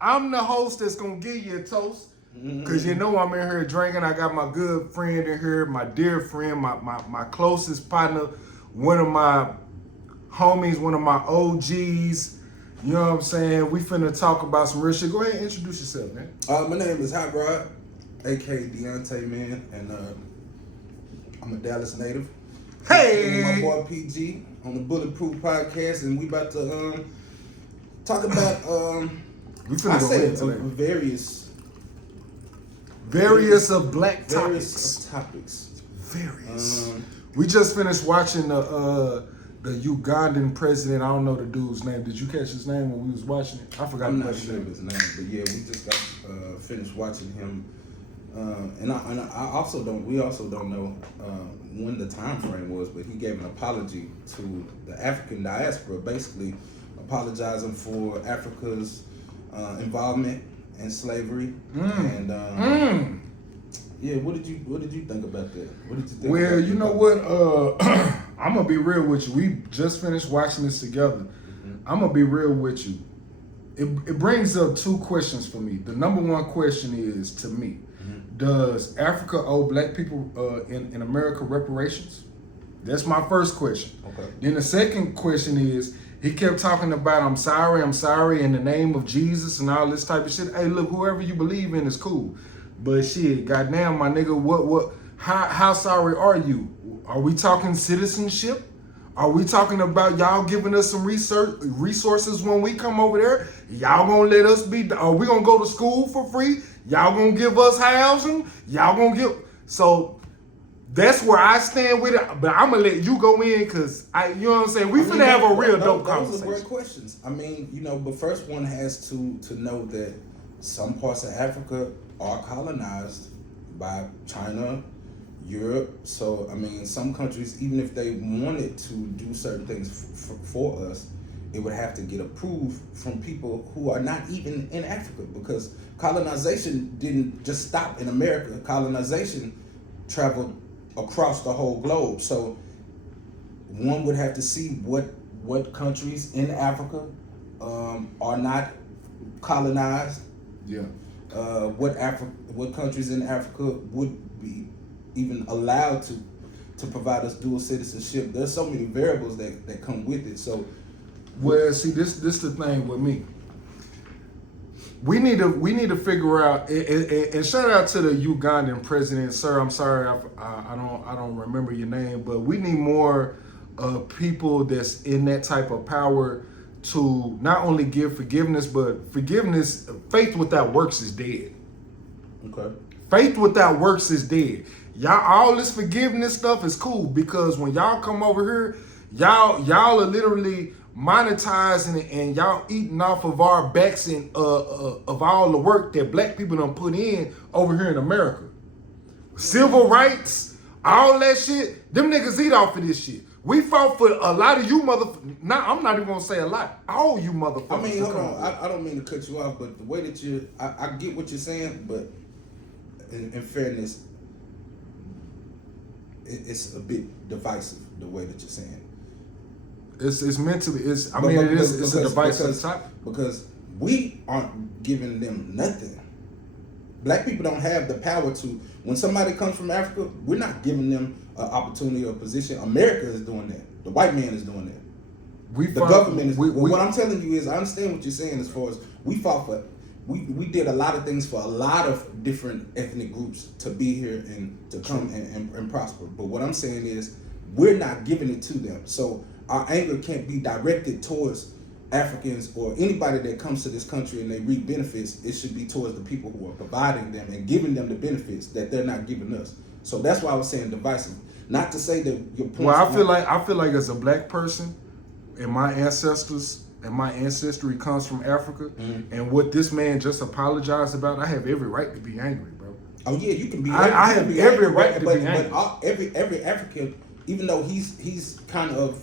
I'm the host that's gonna give you a toast. Cause you know I'm in here drinking. I got my good friend in here, my dear friend, my closest partner, one of my homies, one of my OGs. You know what I'm saying? We finna talk about some real shit. Go ahead and introduce yourself, man. My name is Hot Rod, aka Deontay, man, and I'm a Dallas native. Hey, my boy PG on the Bulletproof Podcast, and we about to talk about we finna go into various of black topics. Various. We just finished watching the Ugandan president. I don't know the dude's name. Did you catch his name when we was watching it? I forgot. I'm not sure of his name, but yeah, we just got finished watching him. And I also don't. We also don't know when the time frame was, but he gave an apology to the African diaspora, basically apologizing for Africa's involvement in slavery. And yeah, what did you think about that? What did you think? Well, you know what? I'm gonna be real with you. We just finished watching this together. Mm-hmm. I'm gonna be real with you. It brings up two questions for me. The number one question is, to me, does Africa owe black people in America reparations? That's my first question. Okay. Then the second question is, he kept talking about I'm sorry in the name of Jesus and all this type of shit. Hey, look, whoever you believe in is cool. But shit, goddamn, my nigga, how sorry are you? Are we talking citizenship? Are we talking about y'all giving us some resources when we come over there? Y'all gonna let us be? Are we gonna go to school for free? Y'all gonna give us housing? Y'all gonna give? So that's where I stand with it. But I'm gonna let you go in because you know what I'm saying. We finna have a real dope conversation. Those are great questions. I mean, but first one has to know that some parts of Africa are colonized by China, Europe. So, I mean, some countries, even if they wanted to do certain things for us, it would have to get approved from people who are not even in Africa, because colonization didn't just stop in America. Colonization traveled across the whole globe. So one would have to see what countries in Africa are not colonized. Yeah. What countries in Africa would be even allowed to provide us dual citizenship? There's so many variables that come with it. So, well, see, this the thing with me. We need to figure out, and shout out to the Ugandan president, sir. I'm sorry, I don't remember your name, but we need more people that's in that type of power to not only give forgiveness, but forgiveness. Faith without works is dead. Okay. Faith without works is dead. Y'all, all this forgiveness stuff is cool, because when y'all come over here, y'all are literally monetizing and y'all eating off of our backs and of all the work that black people done put in over here in America. Civil rights, all that shit, them niggas eat off of this shit. We fought for a lot of you motherfuckers. I'm not even gonna say a lot. All you motherfuckers. I mean, hold on. I don't mean to cut you off, but the way that I get what you're saying, but in fairness, it's a bit divisive the way that you're saying. It's mentally. It's a divisive topic because we aren't giving them nothing. Black people don't have the power to. When somebody comes from Africa, we're not giving them an opportunity or position. America is doing that. The white man is doing that. The government is. What I'm telling you is, I understand what you're saying as far as we fought for. We did a lot of things for a lot of different ethnic groups to be here and to come and prosper. But what I'm saying is, we're not giving it to them. So our anger can't be directed towards Africans or anybody that comes to this country and they reap benefits. It should be towards the people who are providing them and giving them the benefits that they're not giving us. So that's why I was saying divisive. Not to say that your point. Well, I feel like as a black person, and my ancestors and my ancestry comes from Africa, and what this man just apologized about, I have every right to be angry, bro. Oh yeah, you can be. I have every right to be angry. But every African, even though he's kind of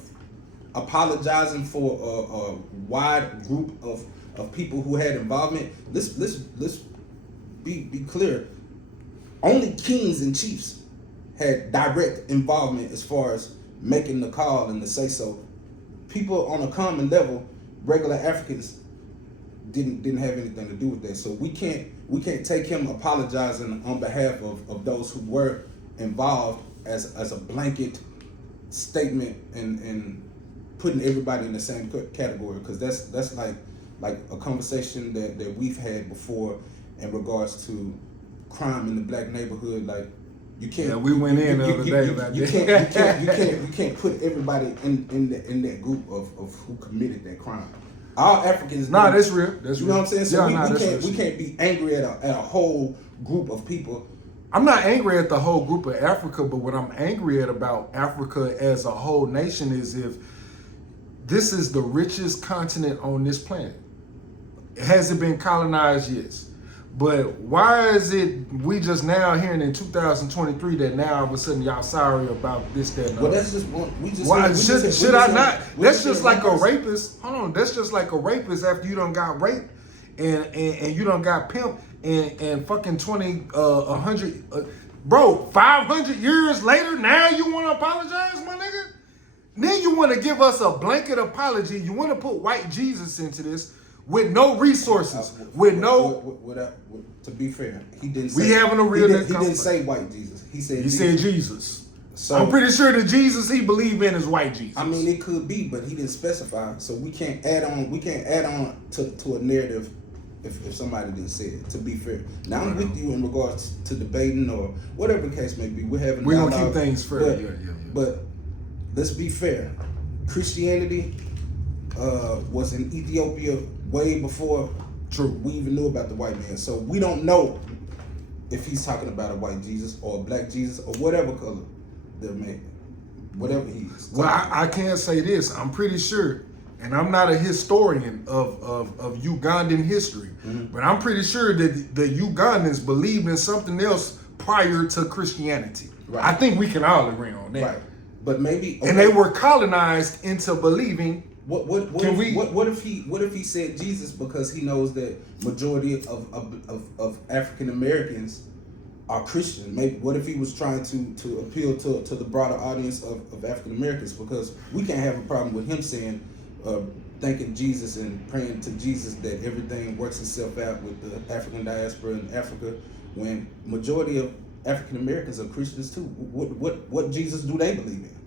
apologizing for a wide group of people who had involvement. Let's be clear. Only kings and chiefs had direct involvement as far as making the call and the say so. People on a common level, regular Africans, didn't have anything to do with that. So we can't take him apologizing on behalf of those who were involved as a blanket statement and putting everybody in the same category, because that's like a conversation that we've had before in regards to crime in the black neighborhood. Like, you can't. Yeah, we went in the other day about that. You can't put everybody in that group of who committed that crime. All Africans. Nah, that's real. That's you real. know what I'm saying? So Yeah, we can't be angry at a whole group of people. I'm not angry at the whole group of Africa, but what I'm angry at about Africa as a whole nation is if this is the richest continent on this planet. Has it been colonized? Yes. But why is it we just now hearing in 2023 that now all of a sudden y'all sorry about this, that, and Well, that's just one. Should I not? That's just like a rapist. Hold on. That's just like a rapist after you done got raped and you done got pimped and fucking 100, bro, 500 years later, now you want to apologize, my nigga? Then you want to give us a blanket apology. You want to put white Jesus into this with no resources, to be fair, he didn't. We having a real. He didn't say white Jesus. He said Jesus. So I'm pretty sure the Jesus he believed in is white Jesus. I mean, it could be, but he didn't specify. So we can't add on. We can't add on to a narrative if somebody didn't say it. To be fair, now I'm with you in regards to debating or whatever the case may be. We're gonna keep things fair. But let's be fair. Christianity was in Ethiopia way before we even knew about the white man. So we don't know if he's talking about a white Jesus or a black Jesus or whatever color they're made, whatever he is. Well, I can't say this. I'm pretty sure, and I'm not a historian of Ugandan history, but I'm pretty sure that the Ugandans believed in something else prior to Christianity. Right. I think we can all agree on that. Right. But maybe, and they were colonized into believing. What if he said Jesus because he knows that majority of African Americans are Christian? Maybe what if he was trying to appeal to the broader audience of African Americans? Because we can't have a problem with him saying thanking Jesus and praying to Jesus that everything works itself out with the African diaspora in Africa, when majority of African Americans are Christians too. What Jesus do they believe in?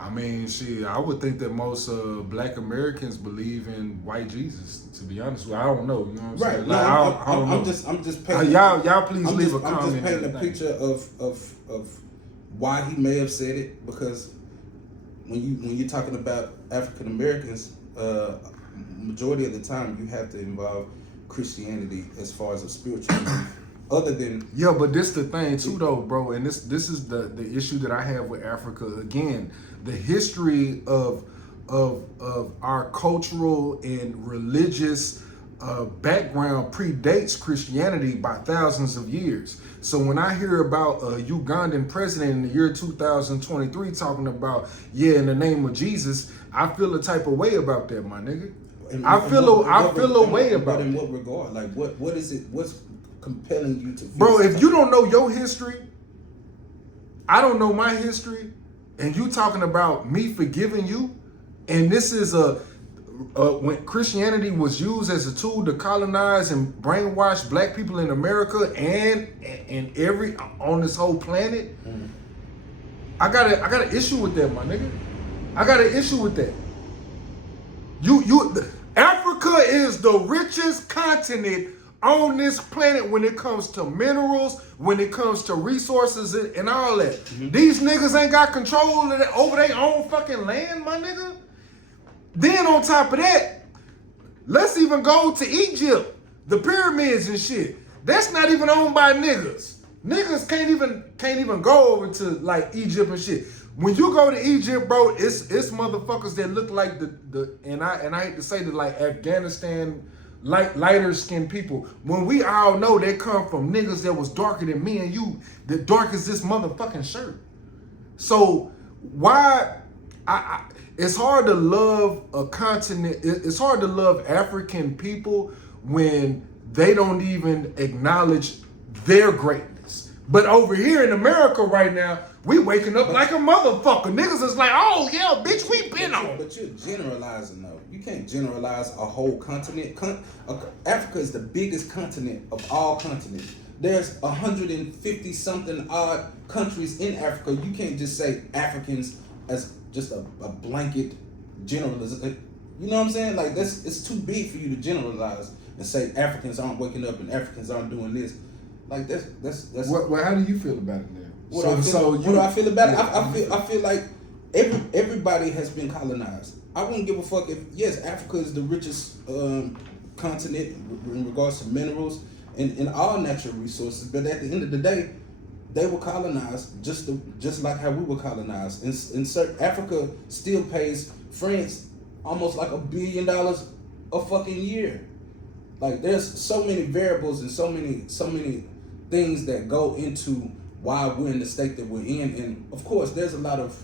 I mean, I would think that most black Americans believe in white Jesus. To be honest with you, I don't know. You know what I'm saying? Right. Like, I'm just painting. Y'all please leave a comment. I'm just painting a picture of why he may have said it, because when you're talking about African Americans, majority of the time you have to involve Christianity as far as a spiritual belief. Other than but this the thing too though, bro, and this is the issue that I have with Africa. Again, the history of our cultural and religious background predates Christianity by thousands of years. So when I hear about a Ugandan president in the year 2023 talking about in the name of Jesus, I feel a type of way about that, my nigga. I feel a way about it. In what regard? Like what is it? What's compelling you to? Bro, if you don't know your history, I don't know my history, and you talking about me forgiving you, and this is when Christianity was used as a tool to colonize and brainwash black people in America and every on this whole planet, I got an issue with that, my nigga. I got an issue with that. Africa is the richest continent on this planet when it comes to minerals, when it comes to resources and all that. These niggas ain't got control over their own fucking land, my nigga. Then on top of that, let's even go to Egypt, the pyramids and shit. That's not even owned by niggas. Niggas can't even go over to like Egypt and shit. When you go to Egypt, bro, it's motherfuckers that look like and I hate to say that, like Afghanistan, lighter skinned people. When we all know they come from niggas that was darker than me and you, the dark as this motherfucking shirt. So why it's hard to love a continent. It's hard to love African people when they don't even acknowledge their greatness. But over here in America right now, We waking up like a motherfucker. Niggas is like, oh yeah, bitch, we been on. But you're generalizing though. You can't generalize a whole continent. Africa is the biggest continent of all continents. There's 150 something odd countries in Africa. You can't just say Africans as just a blanket generalization. You know what I'm saying? Like it's too big for you to generalize and say Africans aren't waking up and Africans aren't doing this. Like that's. Well, how do you feel about it now? What do I feel about it? I feel like everybody has been colonized. I wouldn't give a fuck if Africa is the richest continent in regards to minerals and all natural resources. But at the end of the day, they were colonized just like how we were colonized. And Africa still pays France almost like $1 billion a fucking year. Like there's so many variables and so many things that go into why we're in the state that we're in. And of course there's a lot of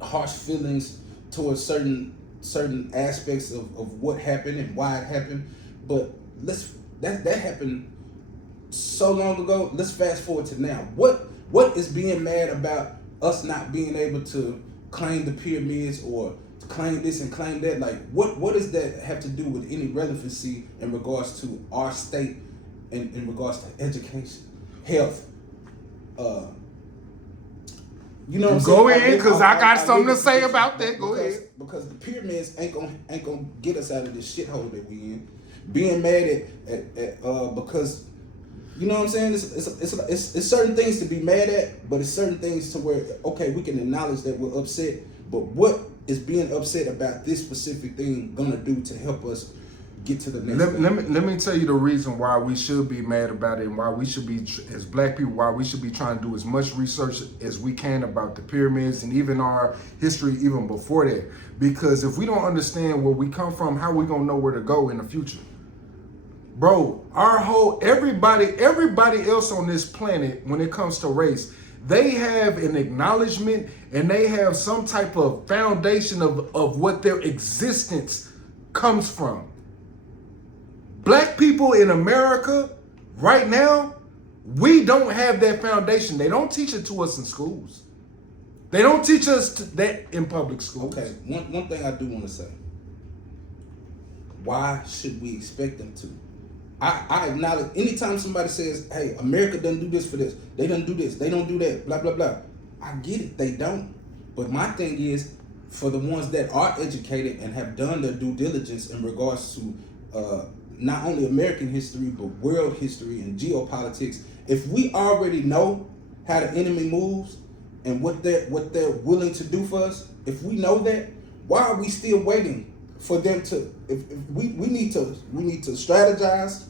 harsh feelings towards certain aspects of what happened and why it happened. But that happened so long ago. Let's fast forward to now. What is being mad about us not being able to claim the pyramids or to claim this and claim that? Like what does that have to do with any relevancy in regards to our state in regards to education, health? You know what I'm saying? Go in, because I got something to say about that. Go ahead. Because the pyramids ain't gonna get us out of this shithole that we in. Being mad at because you know what I'm saying? It's certain things to be mad at, but it's certain things to where okay, we can acknowledge that we're upset, but what is being upset about this specific thing gonna do to help us get to the next let me tell you the reason why we should be mad about it and why we should be, as black people, why we should be trying to do as much research as we can about the pyramids and even our history even before that. Because if we don't understand where we come from, how we gonna know where to go in the future? Bro, everybody else on this planet, when it comes to race, they have an acknowledgement and they have some type of foundation of what their existence comes from. Black people in America right now, we don't have that foundation. They don't teach it to us in schools. They don't teach us that in public schools. Okay, one thing I do want to say. Why should we expect them to? I acknowledge anytime somebody says, hey, America doesn't do this for this, they don't do this, they don't do that, blah, blah, blah. I get it, they don't. But my thing is, for the ones that are educated and have done their due diligence in regards to not only American history, but world history and geopolitics, if we already know how the enemy moves and what they're willing to do for us, if we know that, why are we still waiting for them to? If we need to strategize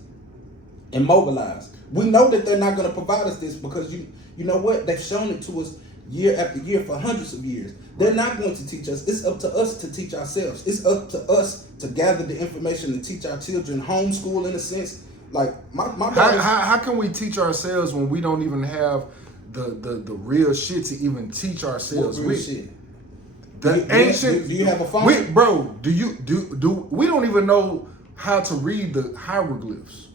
and mobilize. We know that they're not going to provide us this because you know what? They've shown it to us year after year for hundreds of years. They're not going to teach us. It's up to us to teach ourselves. It's up to us to gather the information and teach our children, homeschool in a sense. Like my how can we teach ourselves when we don't even have the real shit to even teach ourselves? What real shit? Ancient. Do you have a phone? Bro, we don't even know how to read the hieroglyphs.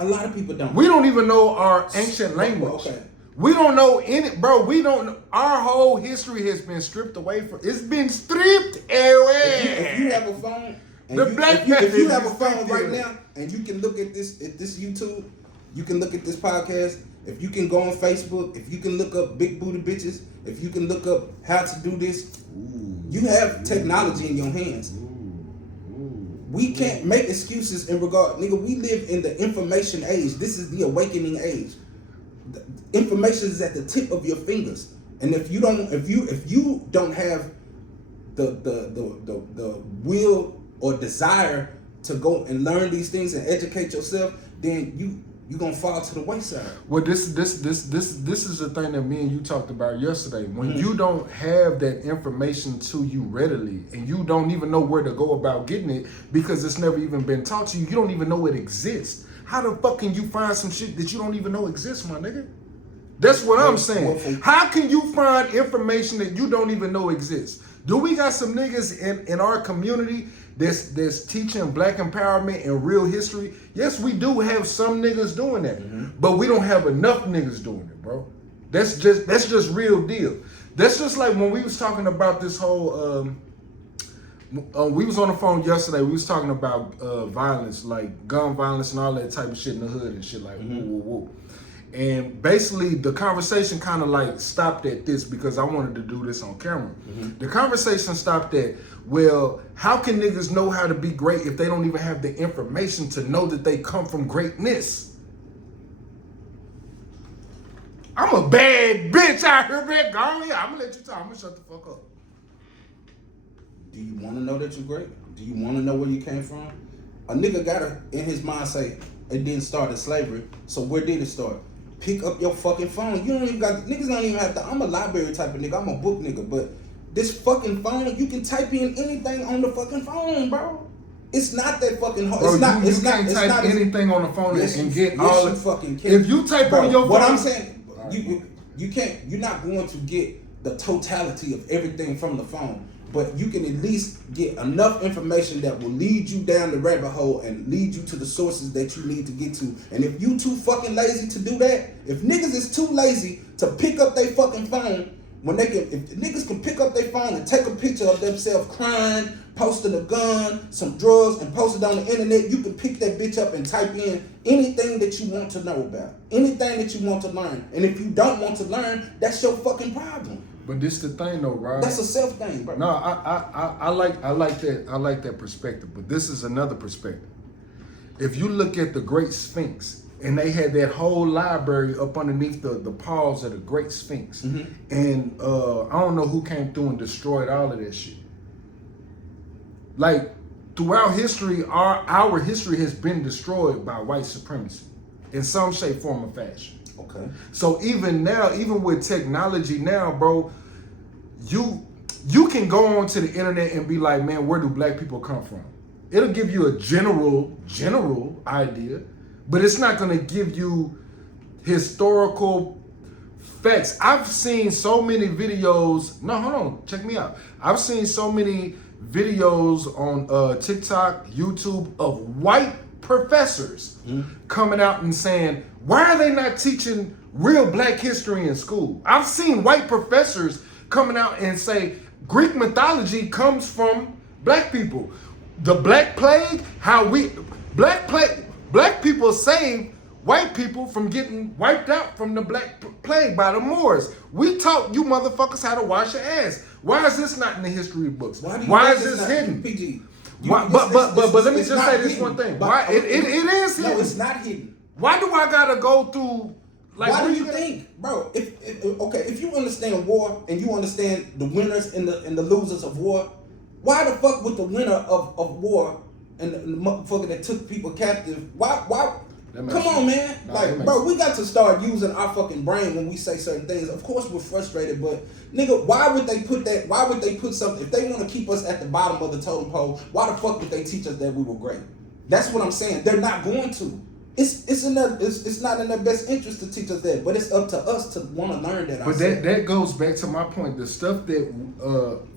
A lot of people don't. We don't even know our ancient language. Okay. We don't know any, bro. We don't. Our whole history has been stripped away from. It's been stripped away. If you have a phone, if you have a phone right now, and you can look at this YouTube, you can look at this podcast. If you can go on Facebook, if you can look up big booty bitches, if you can look up how to do this, you have technology in your hands. We can't make excuses in regard, nigga. We live in the information age. This is the awakening age. The information is at the tip of your fingers, and if you don't have the will or desire to go and learn these things and educate yourself, then you're gonna fall to the wayside. Well, this is the thing that me and you talked about yesterday. When you don't have that information to you readily, and you don't even know where to go about getting it because it's never even been taught to you, you don't even know it exists. How the fuck can you find some shit that you don't even know exists, my nigga? That's what I'm saying. How can you find information that you don't even know exists? Do we got some niggas in our community that's teaching black empowerment and real history? Yes, we do have some niggas doing that, but we don't have enough niggas doing it, bro. That's just real deal. That's just like when we was talking about this whole. We was on the phone yesterday. We was talking about violence, like gun violence and all that type of shit in the hood and shit like woo woo woo. And basically, the conversation kind of like stopped at this because I wanted to do this on camera. The conversation stopped at, well, how can niggas know how to be great if they don't even have the information to know that they come from greatness? I'm a bad bitch out here, man. Go here. I'm gonna let you talk. I'm gonna shut the fuck up. Do you want to know that you're great? Do you want to know where you came from? A nigga gotta in his mind say it didn't start as slavery. So where did it start? Pick up your fucking phone. You don't even got niggas don't even have to. I'm a library type of nigga. I'm a book nigga, but this fucking phone, you can type in anything on the fucking phone, bro. It's not that fucking hard. Bro, it's not. You it's can't not. type It's not anything on the phone and get all. You fucking can. If you type bro, on your phone, what I'm saying, you can't. You're not going to get the totality of everything from the phone. But you can at least get enough information that will lead you down the rabbit hole and lead you to the sources that you need to get to. And if you too fucking lazy to do that, if niggas is too lazy to pick up their fucking phone, when they can, if niggas can pick up their phone and take a picture of themselves crying, posting a gun, some drugs, and post it on the internet, you can pick that bitch up and type in anything that you want to know about, anything that you want to learn. And if you don't want to learn, that's your fucking problem. But this the thing though, Rob. That's a self thing, bro. No, I like that perspective, but this is another perspective. If you look at the Great Sphinx, and they had that whole library up underneath the paws of the Great Sphinx, and I don't know who came through and destroyed all of that shit. Like throughout history, our history has been destroyed by white supremacy in some shape, form, or fashion. Okay. So even now, even with technology now, bro, you can go onto the internet and be like, man, where do black people come from? It'll give you a general idea, but it's not gonna give you historical facts. I've seen so many videos. No, hold on, check me out. I've seen so many videos on TikTok, YouTube of white professors coming out and saying, why are they not teaching real black history in school? I've seen white professors coming out and say Greek mythology comes from black people. The Black Plague, black people saved white people from getting wiped out from the Black Plague by the Moors. We taught you motherfuckers how to wash your ass. Why is this not in the history books? Why is this hidden? PG? But let me just say this one thing. Why it is hidden? No, it's not hidden. Why do I gotta go through? Like, why do you think, bro? If you understand war and you understand the winners and the losers of war, why the fuck would the winner of war and the motherfucker that took people captive? Why? Come on, man. Bro, we got to start using our fucking brain when we say certain things. Of course, we're frustrated, but nigga, why would they put that? Why would they put something? If they want to keep us at the bottom of the totem pole, why the fuck would they teach us that we were great? That's what I'm saying. They're not going to. It's not in their best interest to teach us that, but it's up to us to want to learn that. But that goes back to my point. The stuff that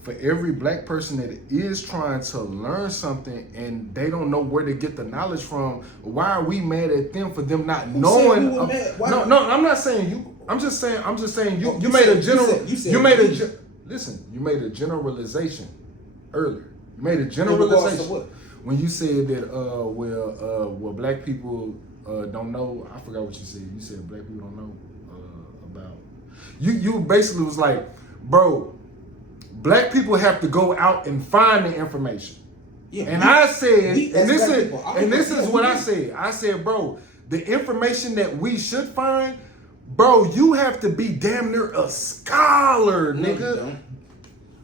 for every black person that is trying to learn something and they don't know where to get the knowledge from, why are we mad at them for them not knowing? No, I'm not saying you. I'm just saying you. You made a generalization earlier. You made a generalization when you said that well black people don't know. I forgot what you said. You said black people don't know about. You basically was like, bro, black people have to go out and find the information. Yeah. And I said, this is what I said. I said, bro, the information that we should find, bro, you have to be damn near a scholar, nigga. No, you don't.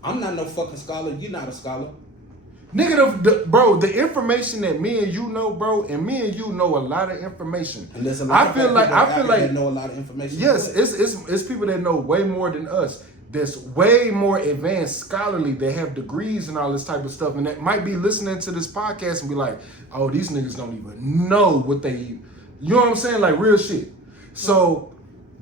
I'm not no fucking scholar. You're not a scholar. Nigga, bro, the information that me and you know, bro, and me and you know a lot of information. And there's a lot of people that know a lot of information. Yes, it's people that know way more than us. That's way more advanced, scholarly. They have degrees and all this type of stuff, and that might be listening to this podcast and be like, "Oh, these niggas don't even know what they." You know what I'm saying? Like real shit. So,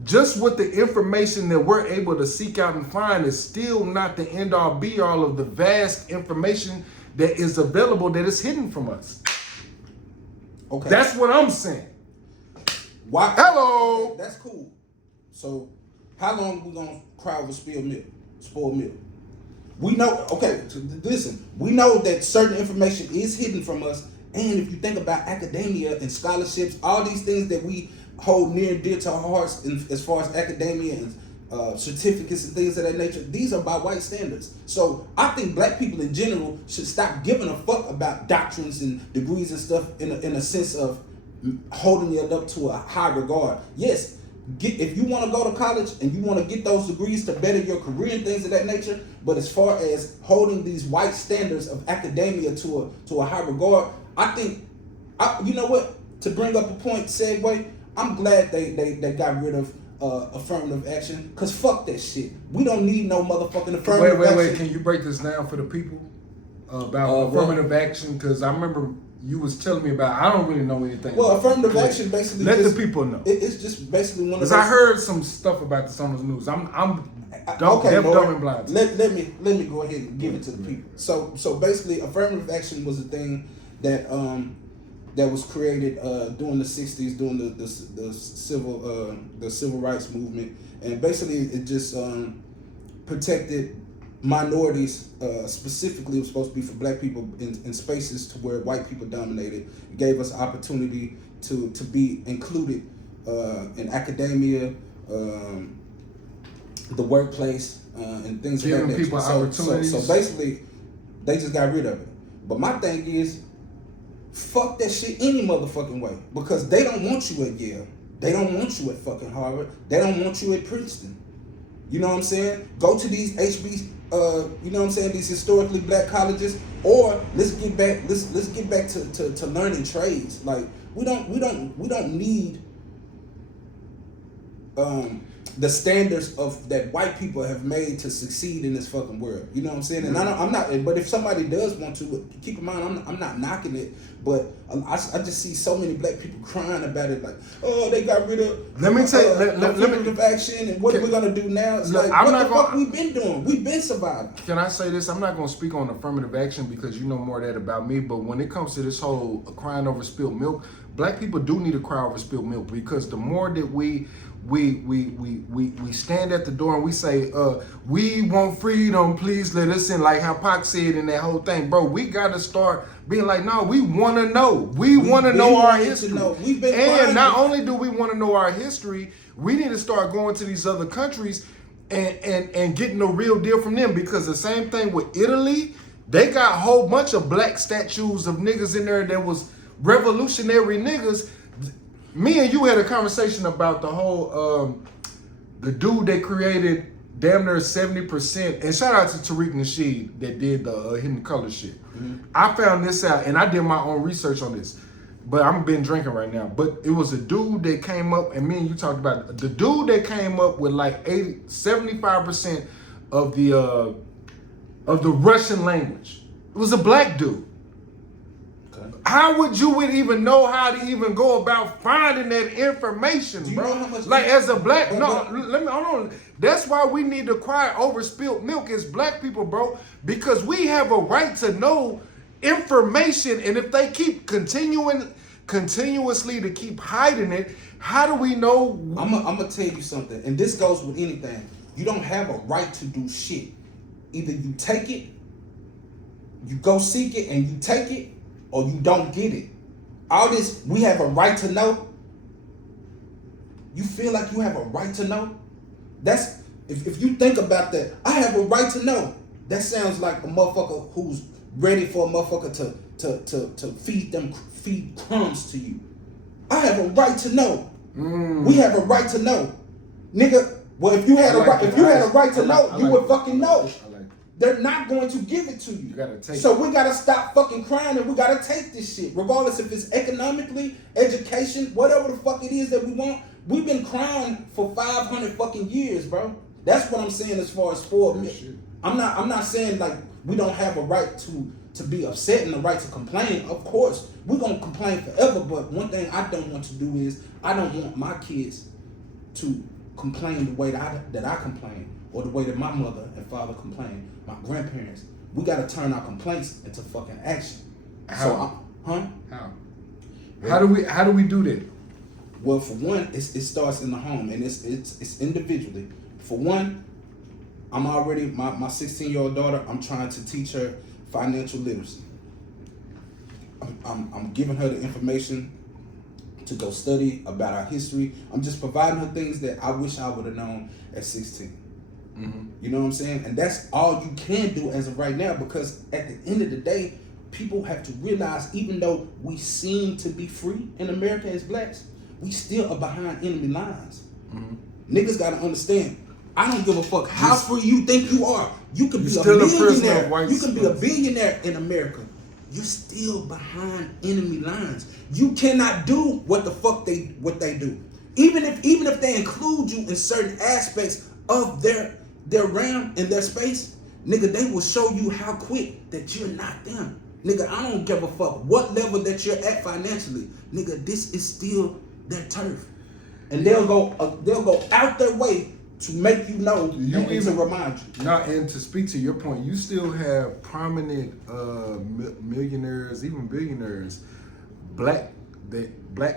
just with the information that we're able to seek out and find is still not the end all be all of the vast information that is available that is hidden from us. Okay. That's what I'm saying. Why? Hello. That's cool. So How long we gonna cry over spoiled milk? We know, okay, so listen, we know that certain information is hidden from us, and if you think about academia and scholarships, all these things that we hold near and dear to our hearts as far as academia and certificates and things of that nature, these are by white standards. So I think black people in general should stop giving a fuck about doctrines and degrees and stuff in a sense of holding it up to a high regard. Yes, if you want to go to college and you want to get those degrees to better your career and things of that nature, but as far as holding these white standards of academia to a high regard, I think, you know what? To bring up a point, segue, I'm glad they got rid of affirmative action, cause fuck that shit. We don't need no motherfucking affirmative action. Wait. Can you break this down for the people about affirmative action? Cause I remember you was telling me about. I don't really know anything. Well, about affirmative action basically. Let the people know. It's just basically one of. Cause I heard some stuff about this on the news. I'm dumb and blind. Let me go ahead and give it to the people. So basically, affirmative action was a thing that that was created during the '60s, during the civil rights movement, and basically it just protected minorities. Specifically, it was supposed to be for black people in spaces to where white people dominated. It gave us opportunity to be included in academia, the workplace, and things Giving of that nature. people opportunities. So basically, they just got rid of it. But my thing is, fuck that shit any motherfucking way, because they don't want you at Yale. They don't want you at fucking Harvard. They don't want you at Princeton. You know what I'm saying? Go to these HB, you know what I'm saying? These historically black colleges, or let's get back to learning trades. Like we don't need the standards of that white people have made to succeed in this fucking world. You know what I'm saying? And I'm not. But if somebody does want to, keep in mind, I'm not knocking it. But I just see so many black people crying about it, like, oh, they got rid of. Let me tell you. Affirmative action, and what are we gonna do now? It's like, what the fuck we been doing? We've been surviving. Can I say this? I'm not gonna speak on affirmative action because you know more of that about me. But when it comes to this whole crying over spilled milk, black people do need to cry over spilled milk, because the more that we stand at the door and we say, we want freedom, please let us in, like how Pac said in that whole thing, bro. We gotta start being like, no, we wanna know. We wanna know our history. And not only do we wanna know our history, we need to start going to these other countries and getting the real deal from them, because the same thing with Italy, they got a whole bunch of black statues of niggas in there that was revolutionary niggas. Me and you had a conversation about the whole, the dude that created damn near 70%, and shout out to Tariq Nasheed that did the Hidden Color shit. Mm-hmm. I found this out, and I did my own research on this, but I'm been drinking right now. But it was a dude that came up, and me and you talked about it. The dude that came up with like 75% of the Russian language. It was a black dude. How would you even know how to even go about finding that information, bro? You know how much like as a black, let me hold on. That's why we need to cry over spilled milk as black people, bro, because we have a right to know information, and if they keep continuously to keep hiding it, how do we know? I'm gonna tell you something, and this goes with anything. You don't have a right to do shit. Either you take it, you go seek it, and you take it, or you don't get it. All this, we have a right to know. You feel like you have a right to know? That's, if you think about that, I have a right to know. That sounds like a motherfucker who's ready for a motherfucker to feed crumbs to you. I have a right to know. We have a right to know. Nigga, well, if you had a right to know, you would fucking know. They're not going to give it to you. You gotta take so we gotta stop fucking crying, and we gotta take this shit. Regardless if it's economically, education, whatever the fuck it is that we want. We've been crying for 500 fucking years, bro. That's what I'm saying as far as spoiled milk. I'm not saying like we don't have a right to be upset and the right to complain. Of course, we're gonna complain forever, but one thing I don't want to do is I don't want my kids to complain the way that I complain, or the way that my mother and father complain. My grandparents, we gotta turn our complaints into fucking action. How? How? How do we do that? Well, for one, it starts in the home, and it's individually. For one, I'm already my 16-year-old daughter. I'm trying to teach her financial literacy. I'm giving her the information to go study about our history. I'm just providing her things that I wish I would have known at 16. Mm-hmm. You know what I'm saying? And that's all you can do as of right now, because at the end of the day, people have to realize, even though we seem to be free in America as blacks, we still are behind enemy lines. Mm-hmm. Niggas gotta understand, I don't give a fuck how free you think you are. You can be a millionaire. You can be a billionaire in America. You're still behind enemy lines. You cannot do what the fuck they do. Even if they include you in certain aspects of their realm and their space, nigga, they will show you how quick that you're not them. Nigga, I don't give a fuck what level that you're at financially. Nigga, this is still their turf. And they'll go out their way to make you know and to remind you. Now, and to speak to your point, you still have prominent millionaires, even billionaires, black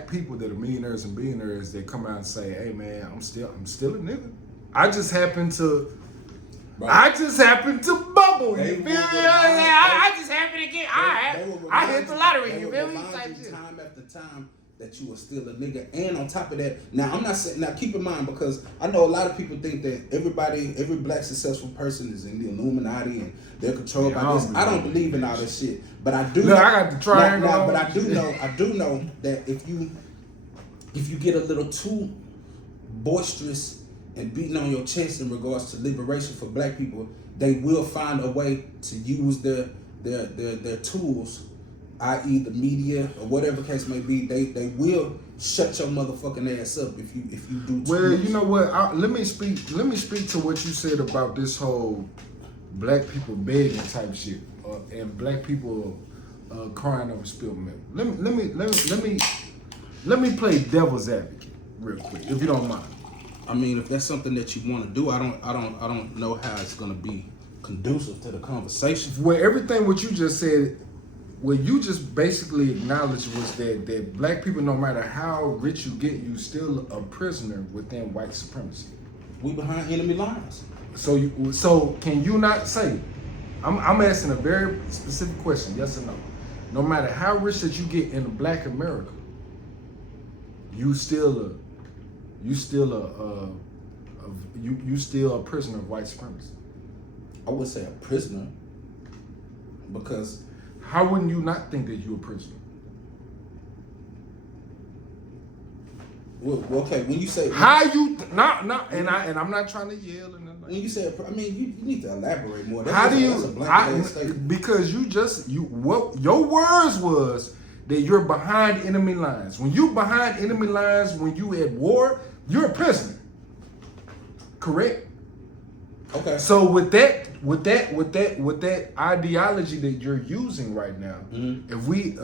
people that are millionaires and billionaires that come out and say, "Hey man, I'm still a nigga. I just happen to bubble." You feel me? I just happen to get. I hit the lottery. You feel me? Time after time that you are still a nigga, and on top of that, now I'm not saying. Now keep in mind, because I know a lot of people think that every black successful person is in the Illuminati and they're controlled by this. I don't believe in all this shit, but I do. Look, I got the triangle. But I do know that if you get a little too boisterous and beating on your chest in regards to liberation for black people, they will find a way to use their tools, i.e. the media or whatever case may be. They will shut your motherfucking ass up if you do too well, much. you know what? Let me speak to what you said about this whole black people begging type shit and black people crying over spilled milk. Let me play devil's advocate real quick, if you don't mind. I mean, if that's something that you want to do, I don't know how it's gonna be conducive to the conversation. Well, everything what you just said, what you just basically acknowledged was that black people, no matter how rich you get, you still a prisoner within white supremacy. We behind enemy lines. So can you not say? I'm asking a very specific question, yes or no. No matter how rich that you get in Black America, you still a prisoner of white supremacy. I would say a prisoner, because how wouldn't you not think that you're a prisoner? Well, okay, when you say how you and I'm not trying to yell and nothing. When you say, I mean, you need to elaborate more. How do you? Because what your words was that you're behind enemy lines. When you behind enemy lines, when you at war, you're a prisoner. Correct? Okay. So with that ideology that you're using right now, mm-hmm. if we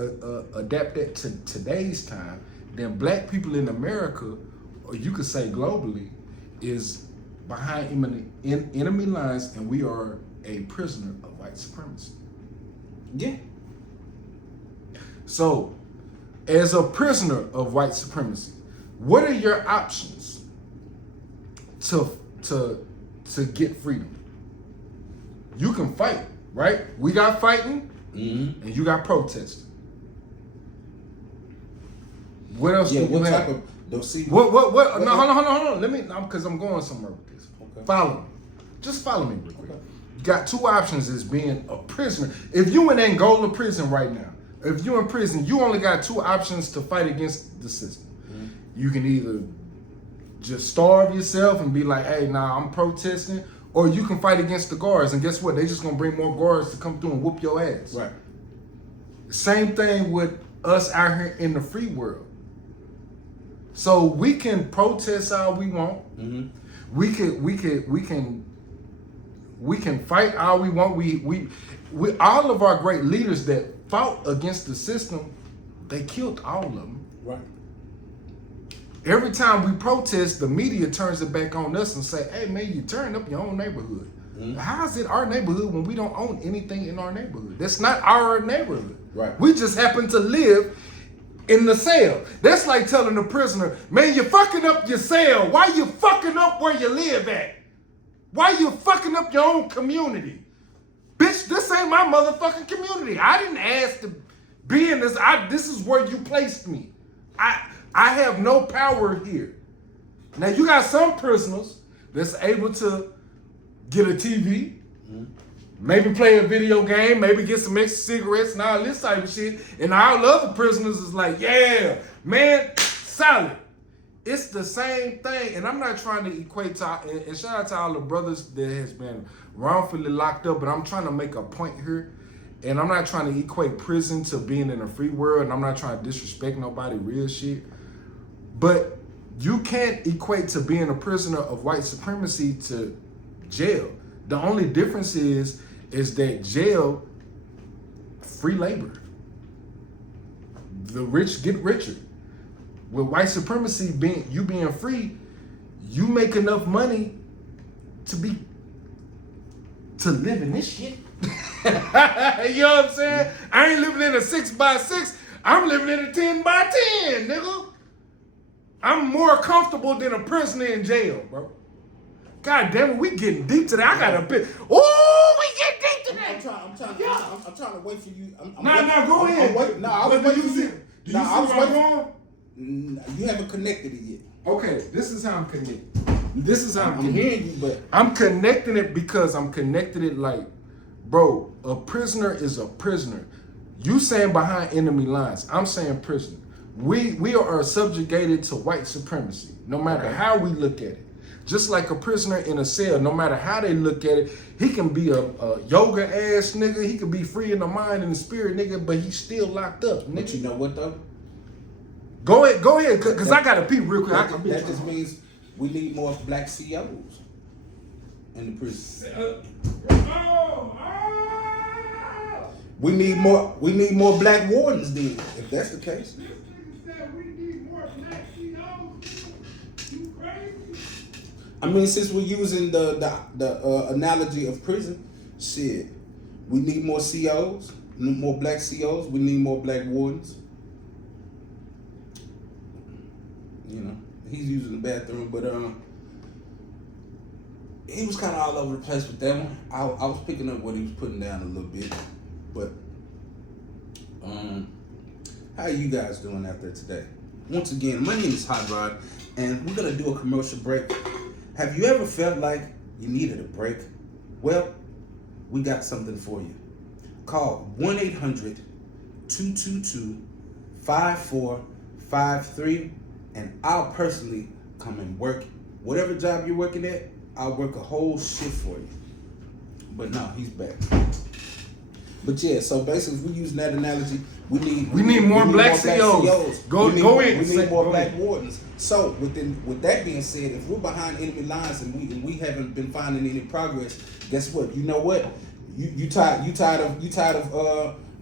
adapt that to today's time, then black people in America, or you could say globally, is behind enemy lines, and we are a prisoner of white supremacy. Yeah. So, as a prisoner of white supremacy, what are your options to get freedom? You can fight, right? We got fighting, mm-hmm. and you got protesting. What else do you have? What? No, hold on. Let me, because I'm going somewhere with this. Okay. Follow me. Just follow me real quick. Okay. You got two options as being a prisoner. If you in Angola prison right now, if you're in prison, you only got two options to fight against the system. Mm-hmm. You can either just starve yourself and be like, hey, nah, I'm protesting, or you can fight against the guards, and guess what? They just gonna bring more guards to come through and whoop your ass. Right. Same thing with us out here in the free world. So we can protest all we want. Mm-hmm. We can fight all we want. We all of our great leaders that fought against the system, they killed all of them. Right. Every time we protest, the media turns it back on us and say, hey man, you turn up your own neighborhood. Mm-hmm. How is it our neighborhood when we don't own anything in our neighborhood? That's not our neighborhood. Right. We just happen to live in the cell. That's like telling a prisoner, man, you're fucking up your cell. Why you fucking up where you live at? Why you fucking up your own community? Bitch, this ain't my motherfucking community. I didn't ask to be in this. This is where you placed me. I have no power here. Now you got some prisoners that's able to get a TV, maybe play a video game, maybe get some extra cigarettes and all this type of shit. And all the other prisoners is like, yeah, man, solid. It's the same thing. And I'm not trying to equate to, and shout out to all the brothers that has been wrongfully locked up, but I'm trying to make a point here. And I'm not trying to equate prison to being in a free world, and I'm not trying to disrespect nobody, real shit. But you can't equate to being a prisoner of white supremacy to jail. The only difference is that jail, free labor. The rich get richer. With white supremacy being free, you make enough money to live in this shit. You know what I'm saying? I ain't living in a 6x6. I'm living in a 10x10, nigga. I'm more comfortable than a prisoner in jail, bro. God damn it, we getting deep today. I got a bit. Oh, we get deep today. I'm trying to wait for you. Go ahead. I was waiting for you. Do you see where I'm going? You haven't connected it yet. Okay, this is how I'm connected. I'm hearing you, but I'm connecting it because I'm connecting it like, bro, a prisoner is a prisoner. You saying behind enemy lines. I'm saying prisoner. We are subjugated to white supremacy, no matter how we look at it. Just like a prisoner in a cell, no matter how they look at it, he can be a yoga ass nigga, he can be free in the mind and the spirit nigga, but he's still locked up, nigga. But you know what though? Go ahead, cause I gotta pee real quick. That just means we need more black COs in the prison. We need more black wardens then, if that's the case. I mean, since we're using the analogy of prison, shit, we need more COs, more black COs. We need more black wardens. You know, he's using the bathroom, but he was kind of all over the place with that one. I was picking up what he was putting down a little bit, but how are you guys doing out there today? Once again, my name is Hot Rod, and we're gonna do a commercial break. Have you ever felt like you needed a break? Well, we got something for you. Call 1-800-222-5453, and I'll personally come and work. Whatever job you're working at, I'll work a whole shift for you. But no, he's back. But yeah, so basically, if we're using that analogy, we need more black COs. Go in. We need more black wardens. So with that being said, if we're behind enemy lines and we haven't been finding any progress, guess what? You know what? You tired of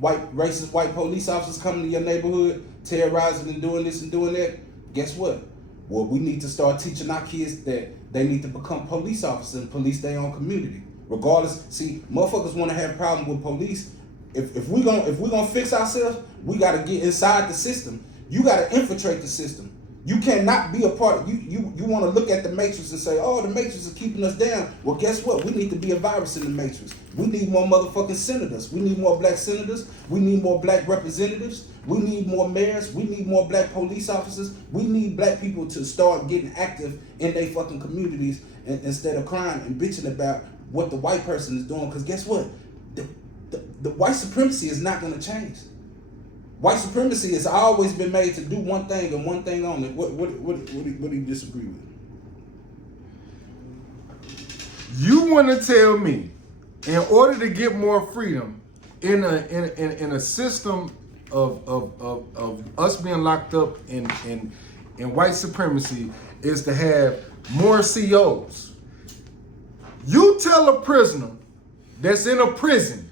racist white police officers coming to your neighborhood, terrorizing and doing this and doing that? Guess what? Well, we need to start teaching our kids that they need to become police officers and police their own community. Regardless, see, motherfuckers want to have a problem with police. If we gonna fix ourselves, we gotta get inside the system. You gotta infiltrate the system. You cannot be a part of you want to look at the matrix and say, oh, the matrix is keeping us down. Well, guess what? We need to be a virus in the matrix. We need more motherfucking senators. We need more black senators. We need more black representatives. We need more mayors. We need more black police officers. We need black people to start getting active in their fucking communities instead of crying and bitching about what the white person is doing. Because guess what? The white supremacy is not going to change. White supremacy has always been made to do one thing and one thing only. What do you disagree with? You want to tell me, in order to get more freedom in a system of us being locked up in white supremacy, is to have more COs? You tell a prisoner that's in a prison,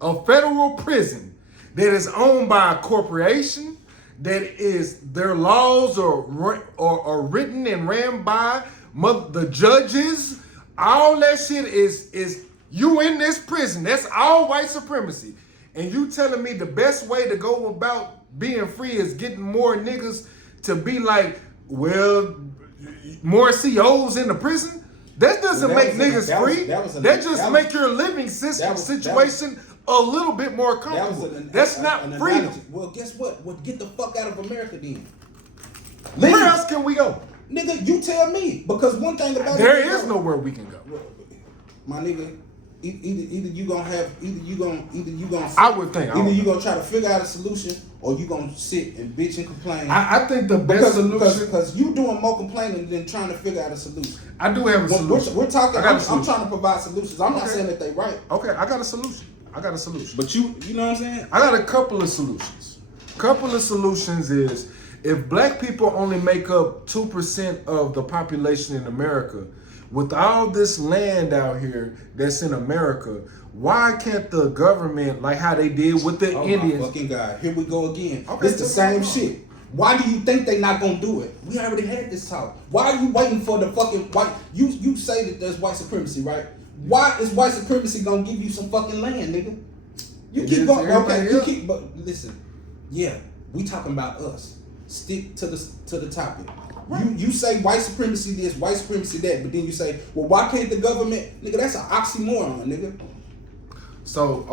a federal prison, that is owned by a corporation, that is their laws are written and ran by the judges. All that shit is you in this prison. That's all white supremacy. And you telling me the best way to go about being free is getting more niggas to be like, well, more COs in the prison? That doesn't make niggas free. That just make your living situation a little bit more comfortable. That's not freedom. Analogy. Well, guess what? Well, get the fuck out of America then. Where else can we go? Nigga, you tell me. Because one thing about there is nowhere we can go. My nigga, either you gonna I would think. Either you gonna try to figure out a solution, or you gonna sit and bitch and complain. I think the best solution, because you doing more complaining than trying to figure out a solution. I do have a solution. We're talking. I'm trying to provide solutions. I'm not saying that they right. Okay, I got a solution. But you know what I'm saying? I got a couple of solutions. Couple of solutions is if black people only make up 2% of the population in America, with all this land out here that's in America, why can't the government, like how they did with the Indians? My fucking God, here we go again. Okay, it's the same shit. Why do you think they not gonna do it? We already had this talk. Why are you waiting for the fucking white? You say that there's white supremacy, right? Why is white supremacy gonna give you some fucking land, nigga? You keep going, okay? But listen, yeah, we talking about us. Stick to the topic. Right. You say white supremacy this, white supremacy that, but then you say, well, why can't the government, nigga? That's an oxymoron, nigga. So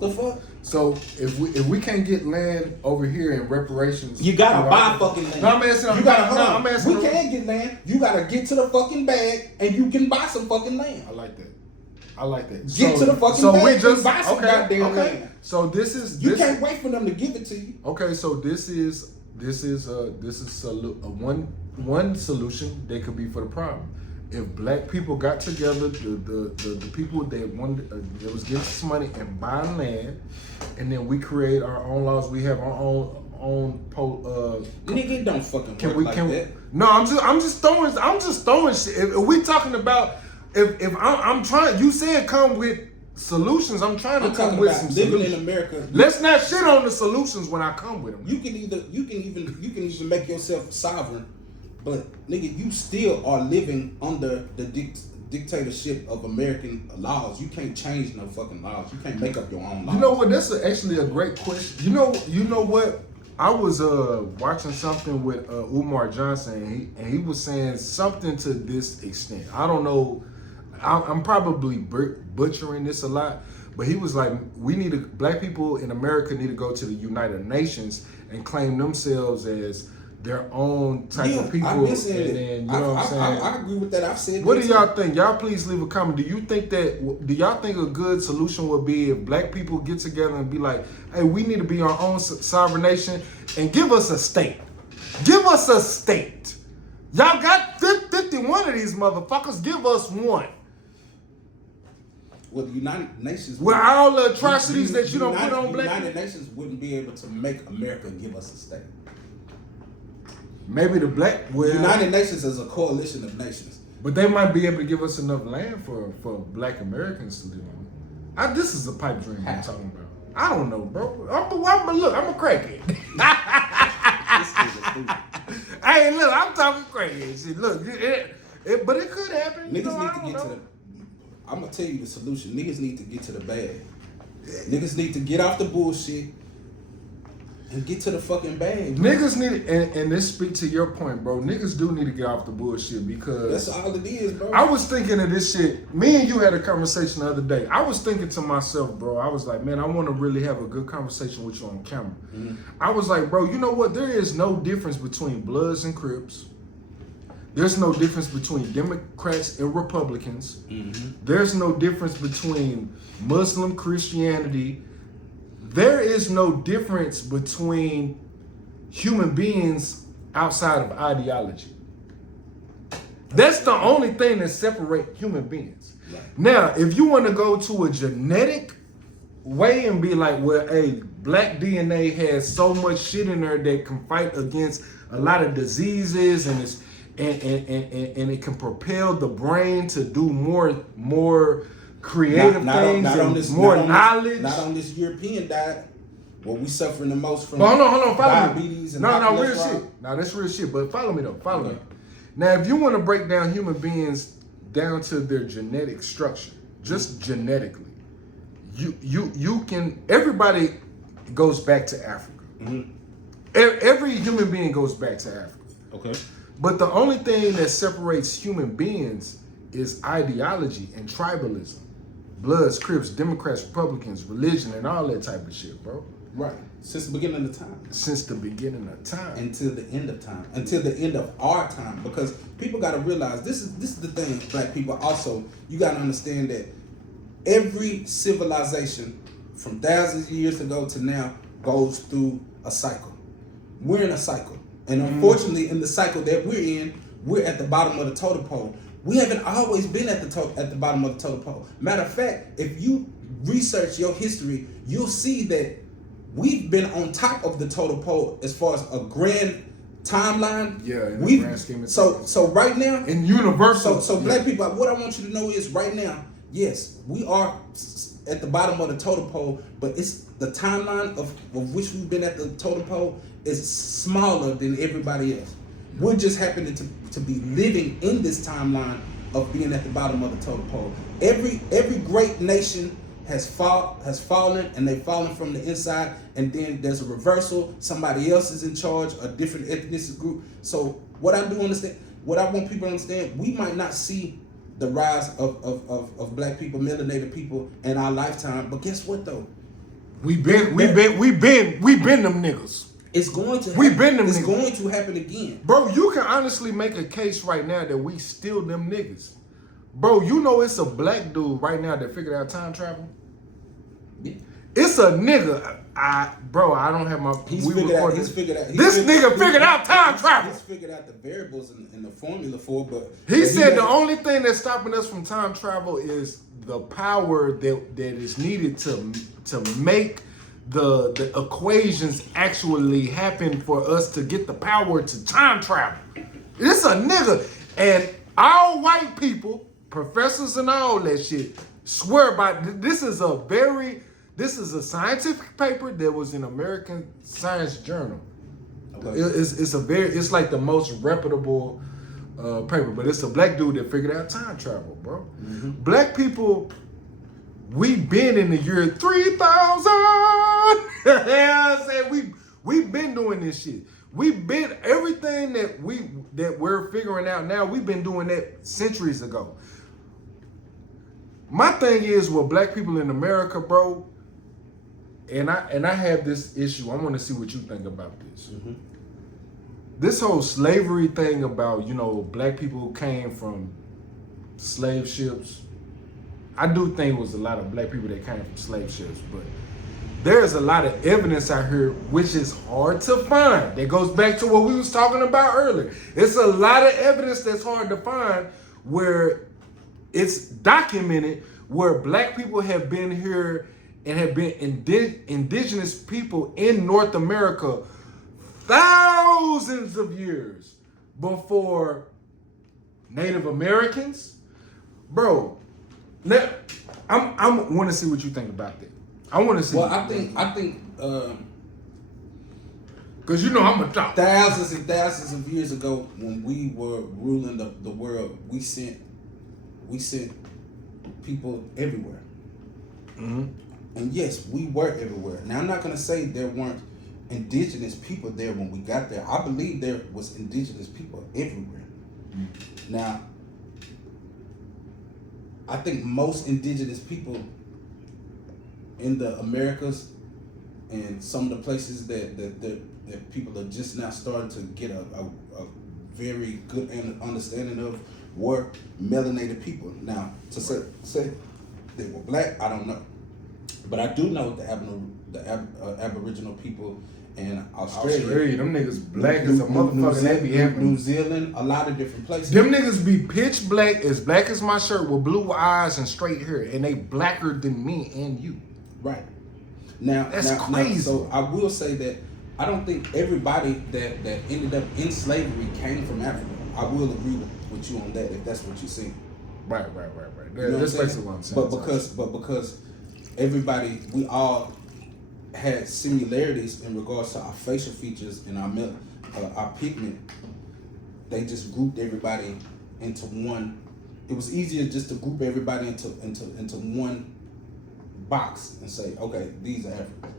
the fuck? So if we can't get land over here in reparations, you gotta buy fucking land. No, I'm asking. We can't get land. You gotta get to the fucking bag, and you can buy some fucking land. I like that. Get to the fucking bag. We just buy some goddamn land. So this is you can't wait for them to give it to you. Okay, so this is one solution that could be for the problem. If black people got together, the people that wanted that was getting some money and buying land, and then we create our own laws. We have our own nigga, don't fucking work like that. No, I'm just throwing shit. If we talking about if I'm trying, you said come with solutions. I'm trying to come with some living solutions. in America. Let's not shit on the solutions when I come with them. You can even make yourself sovereign, but nigga, you still are living under the dictatorship of American laws. You can't change no fucking laws. You can't make up your own laws. You know what? That's actually a great question. You know what? I was watching something with Umar Johnson, and he was saying something to this extent. I don't know. I'm probably butchering this a lot, but he was like, black people in America need to go to the United Nations and claim themselves as their own type of people. I've been saying and then, you know what I'm saying? I agree with that. I've said. What do y'all think? Y'all please leave a comment. Do y'all think a good solution would be if black people get together and be like, hey, we need to be our own sovereign nation and give us a state. Give us a state. Y'all got 51 of these motherfuckers. Give us one. Well, the United Nations... With all the atrocities that you don't put on black people. The United Nations wouldn't be able to make America give us a state. Maybe the black... Well, the United Nations is a coalition of nations. But they might be able to give us enough land for black Americans to live on. This is a pipe dream I'm talking about. I don't know, bro. I'm a crackhead. Hey, look, I'm talking crazy. Look, but it could happen. Niggas need to get to the... I'm gonna tell you the solution. Niggas need to get to the bag. Niggas need to get off the bullshit and get to the fucking bag. Niggas need, and this speak to your point, bro. Niggas do need to get off the bullshit because that's all it is, bro. I was thinking of this shit. Me and you had a conversation the other day. I was thinking to myself, bro. I was like, man, I want to really have a good conversation with you on camera. Mm-hmm. I was like, bro, you know what? There is no difference between Bloods and Crips. There's no difference between Democrats and Republicans. Mm-hmm. There's no difference between Muslim Christianity. There is no difference between human beings outside of ideology. That's the only thing that separates human beings. Right. Now, if you want to go to a genetic way and be like, well, hey, black DNA has so much shit in there that can fight against a lot of diseases and it's and it can propel the brain to do more creative things, more knowledge. Not on this European diet, where we suffering the most from hold on, diabetes and real shit. No, that's real shit. But follow me though. Follow me. Now, if you want to break down human beings down to their genetic structure, just genetically, you can. Everybody goes back to Africa. Mm-hmm. Every human being goes back to Africa. Okay. But the only thing that separates human beings is ideology and tribalism. Bloods, Crips, Democrats, Republicans, religion, and all that type of shit, bro. Right. Since the beginning of time. Since the beginning of time. Until the end of time. Until the end of our time. Because people got to realize, this is the thing, black people. Also, you got to understand that every civilization from thousands of years ago to now goes through a cycle. We're in a cycle. And unfortunately, in the cycle that we're in, we're at the bottom of the totem pole. We haven't always been at the bottom of the totem pole. Matter of fact, if you research your history, you'll see that we've been on top of the totem pole as far as a grand timeline. Yeah, in the grand scheme of things. So right now, in universal. So black people, what I want you to know is right now, yes, we are at the bottom of the totem pole, but it's the timeline of which we've been at the totem pole is smaller than everybody else. We're just happening to be living in this timeline of being at the bottom of the totem pole. Every great nation has fallen, and they've fallen from the inside, and then there's a reversal. Somebody else is in charge, a different ethnicity group. So what I want people to understand, we might not see the rise of black people, melanated people in our lifetime, but guess what though? We been them niggas. It's going to It's going to happen again. Bro, you can honestly make a case right now that we still them niggas. Bro, you know it's a black dude right now that figured out time travel? Yeah. It's a nigga. I don't have my... He's figured out. This nigga figured out time travel. He's figured out the variables and the formula for it, but... He said the only thing that's stopping us from time travel is the power that is needed to make the equations actually happen for us to get the power to time travel. It's a nigga. And all white people, professors and all that shit, swear by this is a scientific paper that was in American Science Journal. Okay. It's like the most reputable paper, but it's a black dude that figured out time travel, bro. Mm-hmm. Black people, we been in the year 3000. We've been doing this shit. We've been everything that we're figuring out now. We've been doing that centuries ago. My thing is with black people in America, bro, and I have this issue. I want to see what you think about this. Mm-hmm. This whole slavery thing about, black people who came from slave ships. I do think it was a lot of black people that came from slave ships, but there's a lot of evidence out here which is hard to find. That goes back to what we was talking about earlier. It's a lot of evidence that's hard to find where it's documented where black people have been here and have been indigenous people in North America thousands of years before Native Americans. Bro, now, I want to see what you think about that. I want to see. Well, I think because I'm a top. Thousands and thousands of years ago, when we were ruling the world, we sent people everywhere. Mm-hmm. And yes, we were everywhere. Now, I'm not going to say there weren't indigenous people there when we got there. I believe there was indigenous people everywhere. Mm-hmm. Now, I think most indigenous people in the Americas and some of the places that people are just now starting to get a very good understanding of were melanated people. Now, to say they were black, I don't know. But I do know the Aboriginal people in Australia. Them niggas black as a motherfucker. New Zealand, a lot of different places. Them niggas be pitch black as my shirt with blue eyes and straight hair, and they blacker than me and you. Right. Now, that's crazy. So I will say that I don't think everybody that ended up in slavery came from Africa. I will agree with you on that if that's what you're saying. Right. That's basically what I'm saying. But because everybody, we all had similarities in regards to our facial features and our pigment. They just grouped everybody into one. It was easier just to group everybody into one box and say, okay, these are Africans.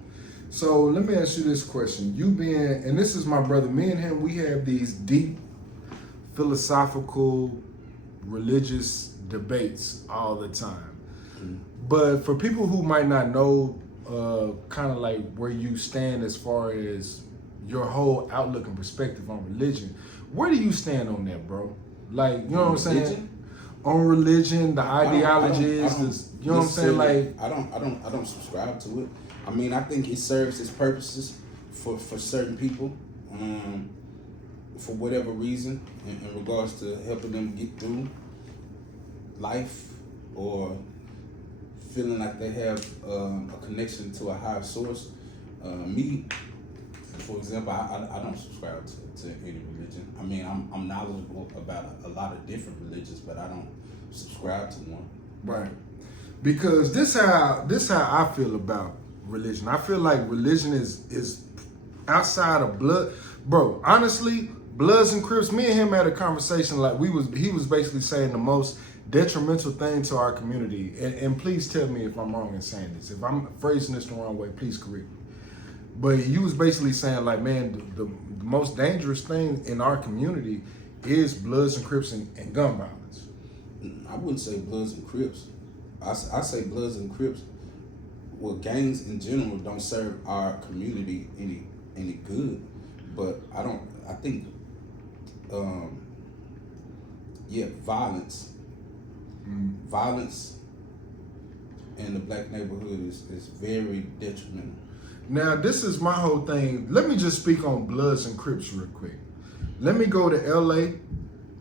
So let me ask you this question. And this is my brother, me and him, we have these deep philosophical, religious debates all the time. But for people who might not know kind of like where you stand as far as your whole outlook and perspective on religion, where do you stand on that, bro? Like, you know what I'm saying? On religion, the ideologies, you know what I'm saying? Like, I don't subscribe to it. I mean, I think it serves its purposes for certain people, for whatever reason, in regards to helping them get through life or feeling like they have a connection to a higher source. Me, for example, I don't subscribe to any religion. I mean, I'm knowledgeable about a lot of different religions, but I don't subscribe to one. Right. Because this how I feel about religion. I feel like religion is outside of blood. Bro, honestly, Bloods and Crips, me and him had a conversation like he was basically saying the most detrimental thing to our community. And please tell me if I'm wrong in saying this. If I'm phrasing this the wrong way, please correct me. But he was basically saying like, man, the most dangerous thing in our community is Bloods and Crips and gun violence. I wouldn't say Bloods and Crips. I say Bloods and Crips. Well, gangs in general don't serve our community any good. But I think violence in the black neighborhood is very detrimental. Now, this is my whole thing. Let me just speak on Bloods and Crips real quick. Let me go to LA.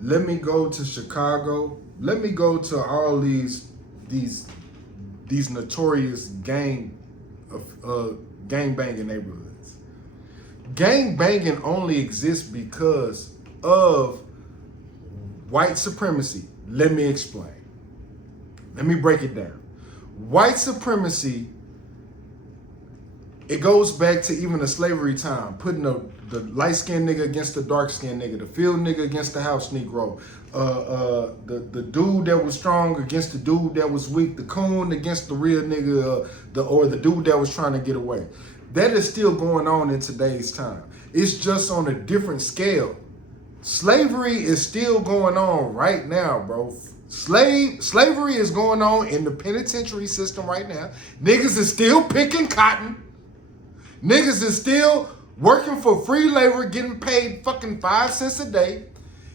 Let me go to Chicago. Let me go to all these notorious gang banging neighborhoods. Gang banging only exists because of white supremacy. Let me explain. Let me break it down. White supremacy, it goes back to even the slavery time, putting the light-skinned nigga against the dark-skinned nigga, the field nigga against the house Negro, the dude that was strong against the dude that was weak, the coon against the real nigga, or the dude that was trying to get away. That is still going on in today's time. It's just on a different scale. Slavery is still going on right now, bro. Slavery is going on in the penitentiary system right now. Niggas is still picking cotton. Niggas is still working for free labor, getting paid fucking 5 cents a day.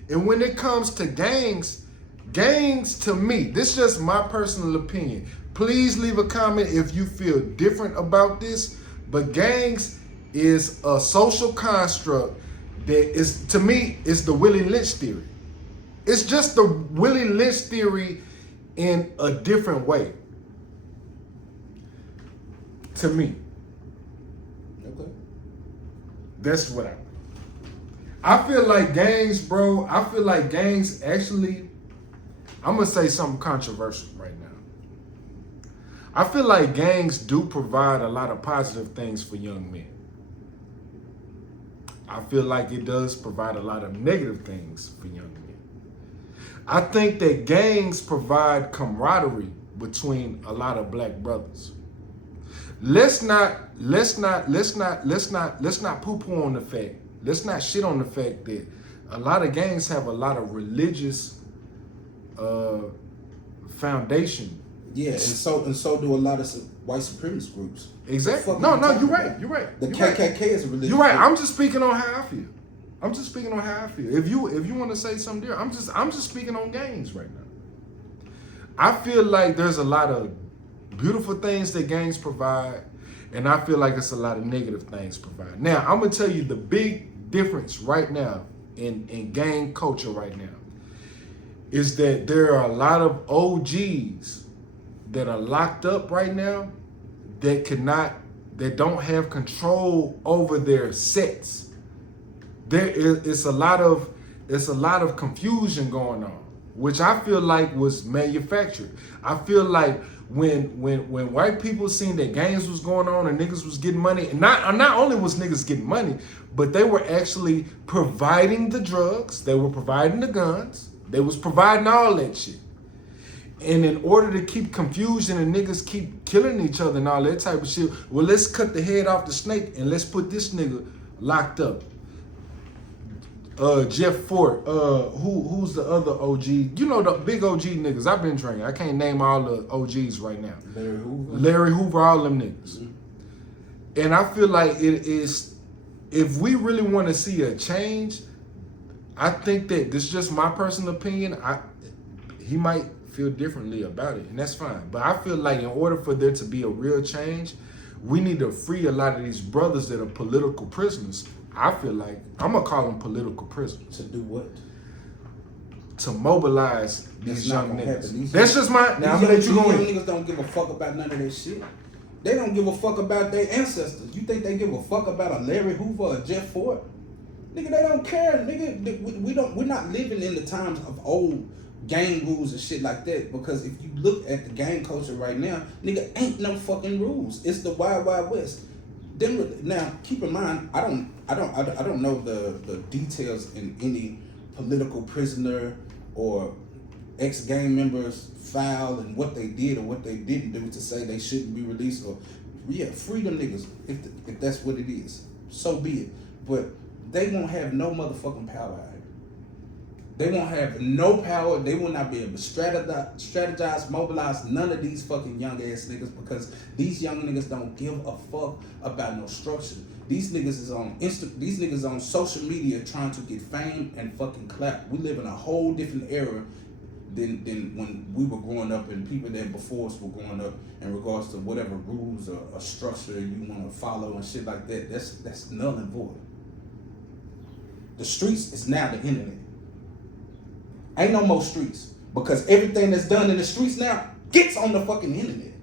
And when it comes to gangs to me, this is just my personal opinion. Please leave a comment if you feel different about this. But gangs is a social construct that is, to me, is the Willie Lynch theory. It's just the Willie Lynch theory in a different way. To me. Okay. That's what I feel like gangs, bro. I feel like gangs actually, I'm going to say something controversial right now. I feel like gangs do provide a lot of positive things for young men. I feel like it does provide a lot of negative things for young men. I think that gangs provide camaraderie between a lot of black brothers. Let's not poo-poo on the fact. Let's not shit on the fact that a lot of gangs have a lot of religious foundation. Yeah, and so do a lot of white supremacist groups. Exactly. No, you're right. You're right. The KKK is a religious You're right. group. I'm just speaking on how I feel. If you want to say something different, I'm just speaking on gangs right now. I feel like there's a lot of beautiful things that gangs provide, and I feel like it's a lot of negative things provide. Now, I'm gonna tell you the big difference right now in gang culture right now is that there are a lot of OGs that are locked up right now that don't have control over their sets. It's a lot of confusion going on, which I feel like was manufactured. I feel like when white people seen that gangs was going on and niggas was getting money, and not only was niggas getting money, but they were actually providing the drugs, they were providing the guns, they was providing all that shit. And in order to keep confusion and niggas keep killing each other and all that type of shit, well, let's cut the head off the snake and let's put this nigga locked up. Jeff Fort, who's the other OG? You know the big OG niggas. I've been training. I can't name all the OGs right now. Larry Hoover, all them niggas. Mm-hmm. And I feel like it is, if we really want to see a change, I think that this is just my personal opinion. He might feel differently about it, and that's fine. But I feel like in order for there to be a real change, we need to free a lot of these brothers that are political prisoners. I feel like I'm gonna call them political prisoners. To do what? To mobilize these young niggas. That's just my. Now I'm gonna let you go in. Niggas don't give a fuck about none of that shit. They don't give a fuck about their ancestors. You think they give a fuck about a Larry Hoover or a Jeff Ford? Nigga, they don't care. Nigga, we're not living in the times of old gang rules and shit like that. Because if you look at the gang culture right now, nigga, ain't no fucking rules. It's the Wild Wild West. Now, keep in mind, I don't know the details in any political prisoner or ex-gang members file and what they did or what they didn't do to say they shouldn't be released, or free them niggas if that's what it is. So be it. But they won't have no motherfucking power out here. They won't have no power. They will not be able to strategize, mobilize none of these fucking young ass niggas, because these young niggas don't give a fuck about no structure. These niggas is on these niggas on social media trying to get fame and fucking clap. We live in a whole different era than when we were growing up, and people that before us were growing up, in regards to whatever rules or structure you want to follow and shit like that. That's null and void. The streets is now the internet. Ain't no more streets, because everything that's done in the streets now gets on the fucking internet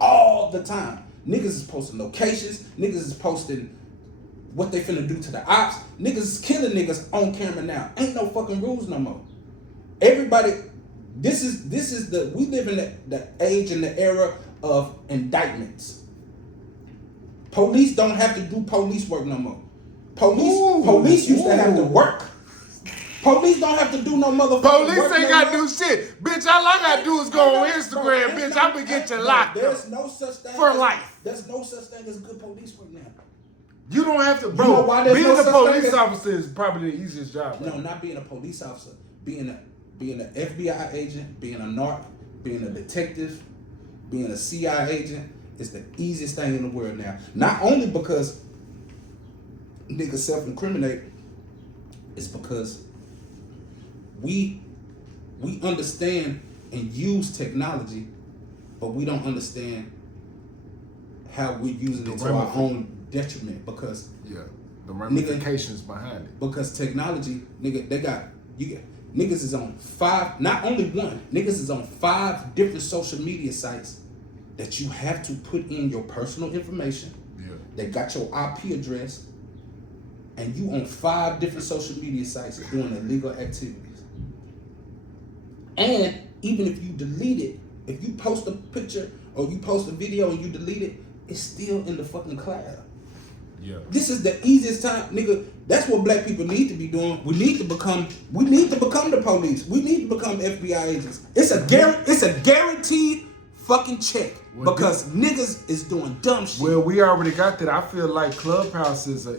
all the time. Niggas is posting locations. Niggas is posting what they finna do to the ops. Niggas is killing niggas on camera now. Ain't no fucking rules no more. Everybody, this is we live in the age and the era of indictments. Police don't have to do police work no more. Police used to have to work. Police don't have to do no motherfucking Police work. Ain't got to do shit. Bitch, all I got to do is go on Instagram, bitch. I'm going to get you locked up. There's no such thing for life. There's no such thing as good police work now. You don't have to, bro. You know why there's being no a such police thing as, officer is probably the easiest job. No, not being a police officer. Being an FBI agent, being a narc, being a detective, being a CIA agent is the easiest thing in the world now. Not only because niggas self-incriminate, it's because we understand and use technology, but we don't understand how we're using it to our own detriment, because the ramifications behind it. Because technology, nigga, niggas is on 5, not only one, niggas is on 5 different social media sites that you have to put in your personal information. They got your IP address, and you on 5 different social media sites doing illegal activities. And even if you delete it, if you post a picture or you post a video and you delete it, it's still in the fucking cloud. This is the easiest time, nigga. That's what black people need to be doing. We need to become the police. We need to become FBI agents. It's a guaranteed fucking check, because niggas is doing dumb shit. Well, we already got that. I feel like Clubhouse is a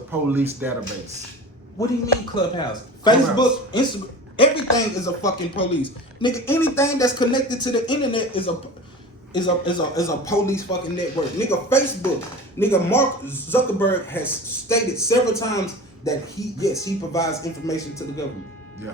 police database. What do you mean Clubhouse? Facebook, Instagram, everything is a fucking police. Nigga, anything that's connected to the internet is a police fucking network. Nigga, Facebook. Nigga, Mark Zuckerberg has stated several times that he provides information to the government. Yeah.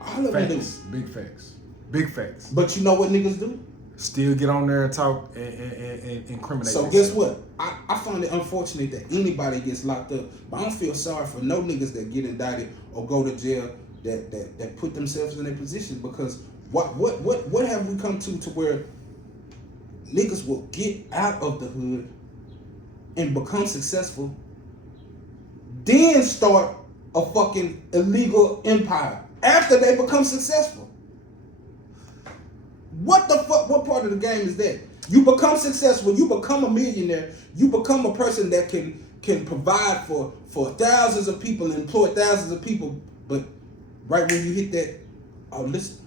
All of it is big facts. Big facts. But you know what niggas do? Still get on there and talk and incriminate. So guess what? I find it unfortunate that anybody gets locked up, but I don't feel sorry for no niggas that get indicted or go to jail that put themselves in a position, because what have we come to where niggas will get out of the hood and become successful, then start a fucking illegal empire after they become successful? What the fuck? What part of the game is that? You become successful, you become a millionaire, you become a person that can provide for thousands of people and employ thousands of people, but right when you hit that, oh, let's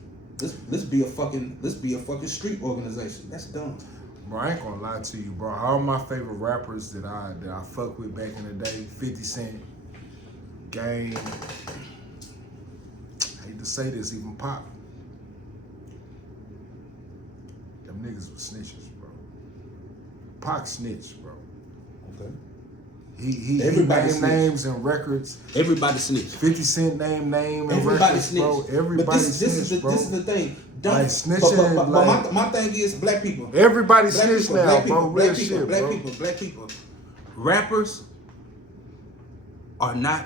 be a fucking street organization. That's dumb. Bro, I ain't gonna lie to you, bro. All my favorite rappers that I fuck with back in the day, 50 Cent, Game. I hate to say this, even Pop. Them niggas were snitches, bro. Pac snitched, bro. Okay. He Everybody named snitched. names and records. Everybody snitched. 50 Cent name and Everybody records, snitched. bro. Everybody But this snitched, is bro. this is the thing. Don't. Like snitching, but like- my thing is black people. Everybody Black snitched people, now, black bro. people, Real black people, shit, black bro. people, black people. Rappers are not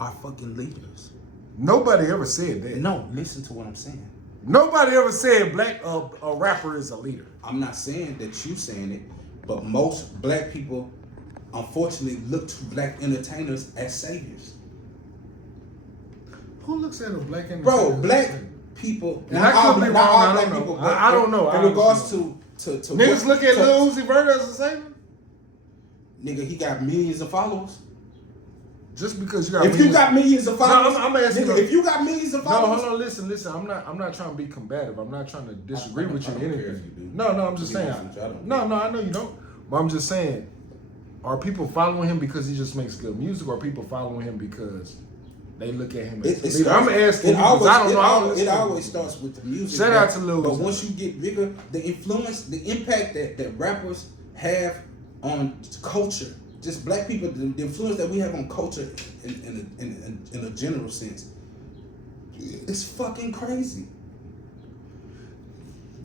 our fucking leaders. Nobody ever said that. No, listen to what I'm saying. Nobody ever said a rapper is a leader. I'm not saying that you saying it, but most black people unfortunately look to black entertainers as saviors. Who looks at a black entertainer? Bro, black people. And I could be wrong, I don't know. I don't know. In regards to Niggas look at Lil Uzi Vert as a savior? nigga, he got millions of followers. Just because you got If you got millions of followers, I'm asking nigga, you- if you got millions of No, followers, hold on, listen. I'm not trying to be combative. I'm not trying to disagree with you I or don't care anything. if you do. No, I'm just To be saying. honest with you, I don't No, I know you don't. But I'm just saying, are people following him because he just makes good music, or are people following him because they look at him as a leader? I'm asking you because I don't know. I don't It listen. always starts with the music. Shout out to Lil But Uzi. once you get bigger, the influence, the impact that rappers have on culture, just black people, the influence that we have on culture in a general sense, it's fucking crazy.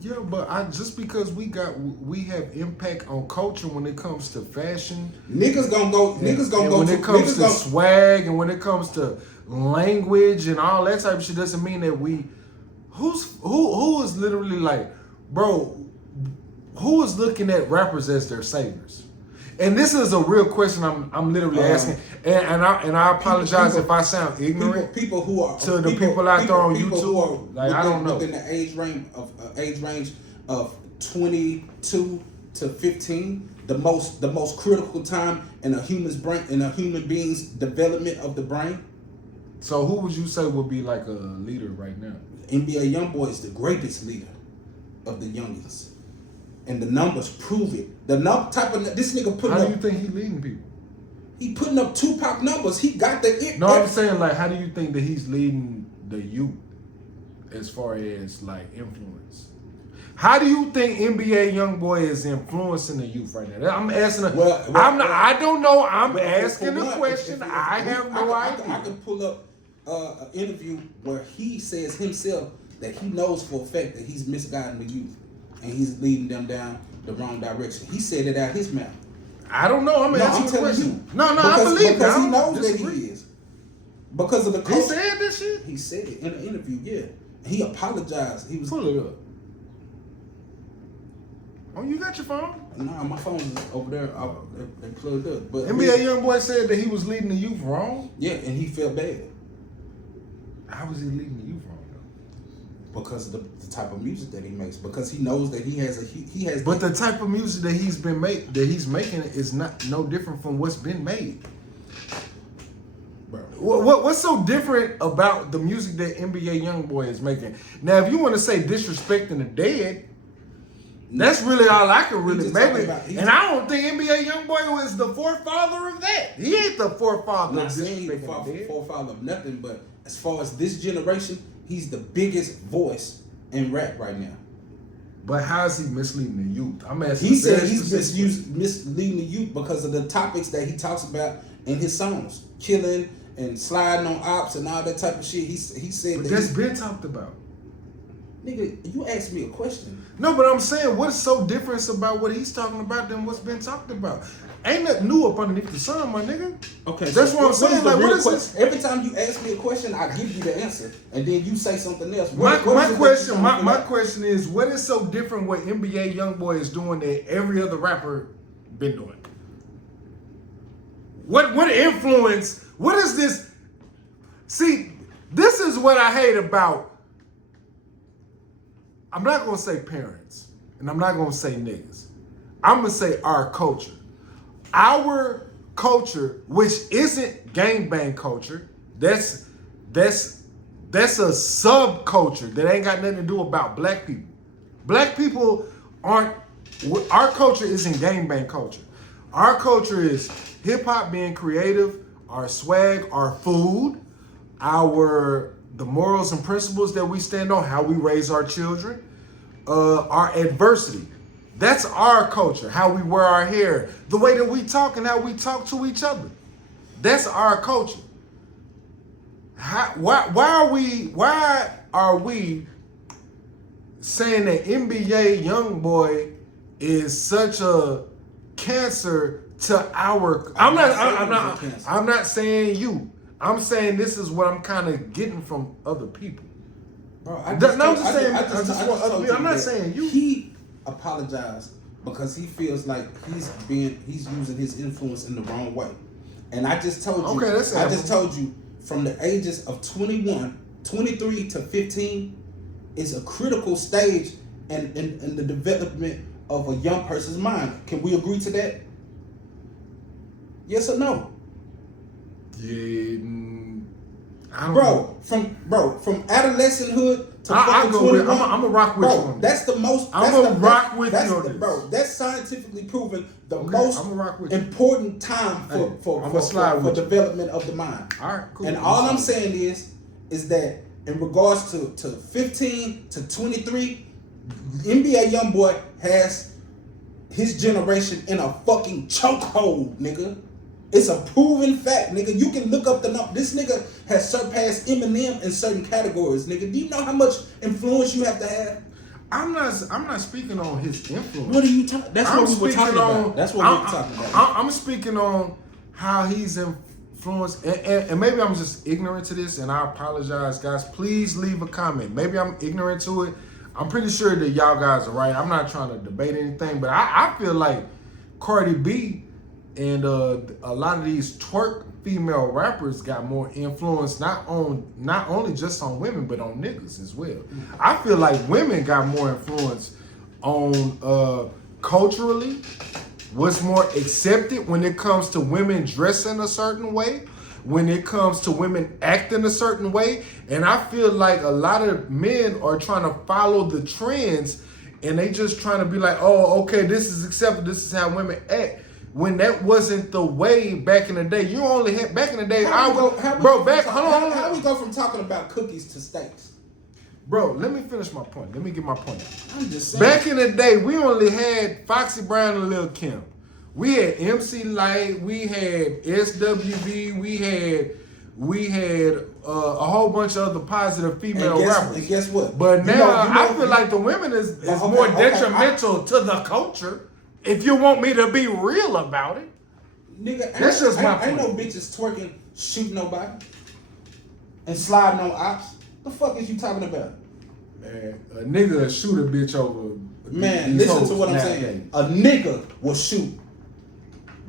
Yeah, but just because we have impact on culture when it comes to fashion. Niggas gonna go. Niggas gonna And go. when to, it comes niggas to gonna, swag and when it comes to language and all that type of shit, doesn't mean that who is literally like, bro, who is looking at rappers as their saviors? And this is a real question I'm literally asking, and I apologize people- if I sound ignorant. people who are to the people out there on people YouTube, who are like, I don't know. within the age range of 22 to 15, the most critical time in a human's brain, in a human being's development of the brain. So who would you say would be like a leader right now? NBA YoungBoy is the greatest leader of the youngins, and the numbers prove it. The this nigga putting How up. do you think he leading people? He putting up Tupac numbers. He got the. No, I'm saying like, how do you think that he's leading the youth as far as like influence? How do you think NBA YoungBoy is influencing the youth right now? I'm asking. I don't know. I'm asking a question. I have no idea. I can pull up an interview where he says himself that he knows for a fact that he's misguiding the youth and he's leading them down the wrong direction. He said it out his mouth. I don't know. I'm asking a telling question. you. No, I believe because that. he knows that he is. Because of the He culture. said this shit. He said it in an interview. Yeah, he apologized. He was. Pull it up. Oh, you got your phone? Nah, my phone is over there. They plugged up. But NBA YoungBoy said that he was leading the youth wrong. yeah, and he felt bad How was he leading the youth wrong though? because of the type of music that he makes. Because he knows that he has. But the type of music that he's making is not no different from what's been made. Bro. What's so different about the music that NBA YoungBoy is making? Now, if you want to say disrespecting the dead, that's really all I can really maybe. And I don't think NBA YoungBoy is the forefather of that. He ain't the forefather I'm not of saying he's the disrespecting the dead. forefather of nothing, but as far as this generation, he's the biggest voice in rap right now. But how is he misleading the youth? I'm asking. He said very he's specific. misleading the youth because of the topics that he talks about in his songs, killing and sliding on ops and all that type of shit. He said But that that's been talked about. nigga, you asked me a question. No, but I'm saying, what's so different about what he's talking about than what's been talked about? Ain't nothing new up underneath the sun, my nigga. Okay, That's so what I'm saying. the Like, real what is que- this? Every time you ask me a question, I give you the answer, and then you say something else. My What is it that question, you my trying to question is, what is so different what NBA YoungBoy is doing that every other rapper been doing? What influence? What is this? See, this is what I hate about. I'm not gonna say parents, and I'm not gonna say niggas. I'm gonna say our culture. Our culture, which isn't gangbang culture, that's a subculture that ain't got nothing to do about black people. Black people aren't. Our culture isn't gangbang culture. Our culture is hip hop being creative, our swag, our food, the morals and principles that we stand on, how we raise our children, our adversity. That's our culture, how we wear our hair, the way that we talk and how we talk to each other. That's our culture. Why are we saying that NBA YoungBoy is such a cancer to our? I'm not saying you. I'm saying this is what I'm kind of getting from other people. Bro, I'm not saying you. He apologized because he feels like he's using his influence in the wrong way. And I just told you, from the ages of 21, 23 to 15 is a critical stage in the development of a young person's mind. Can we agree to that? Yes or no? Yeah, I don't know. From adolescenthood to fucking 21. I'm gonna rock with you on that. That's the most. I'm gonna rock with you on this. Bro, that's scientifically proven the most important time for development of the mind. All right, cool. And all I'm saying is that in regards to 15 to 23, NBA YoungBoy has his generation in a fucking chokehold, nigga. It's a proven fact, nigga. You can look up the number. This nigga has surpassed Eminem in certain categories, nigga. Do you know how much influence you have to have? I'm not speaking on his influence. What are you talking? That's what we were talking about. That's what we're talking about. I'm speaking on how he's influenced, and maybe I'm just ignorant to this, and I apologize, guys. Please leave a comment. Maybe I'm ignorant to it. I'm pretty sure that y'all guys are right. I'm not trying to debate anything, but I feel like Cardi B and a lot of these twerk female rappers got more influence, not only just on women, but on niggas as well. I feel like women got more influence on culturally, what's more accepted when it comes to women dressing a certain way, when it comes to women acting a certain way. And I feel like a lot of men are trying to follow the trends, and they just trying to be like, oh, okay, this is accepted, this is how women act. When that wasn't the way back in the day. You only had back in the day. How we go from talking about cookies to steaks? Bro, let me finish my point. Let me get my point. I'm just saying. Back in the day, we only had Foxy Brown and Lil' Kim. We had MC Lyte. We had SWV. We had a whole bunch of other positive female rappers. And guess what? But now I feel like the women is more detrimental to the culture. If you want me to be real about it, nigga, that's just my point. Ain't no bitches twerking, shooting nobody, and sliding on ops. The fuck is you talking about? Man, a nigga shoot a bitch over. Man, listen to what I'm saying. A nigga will shoot.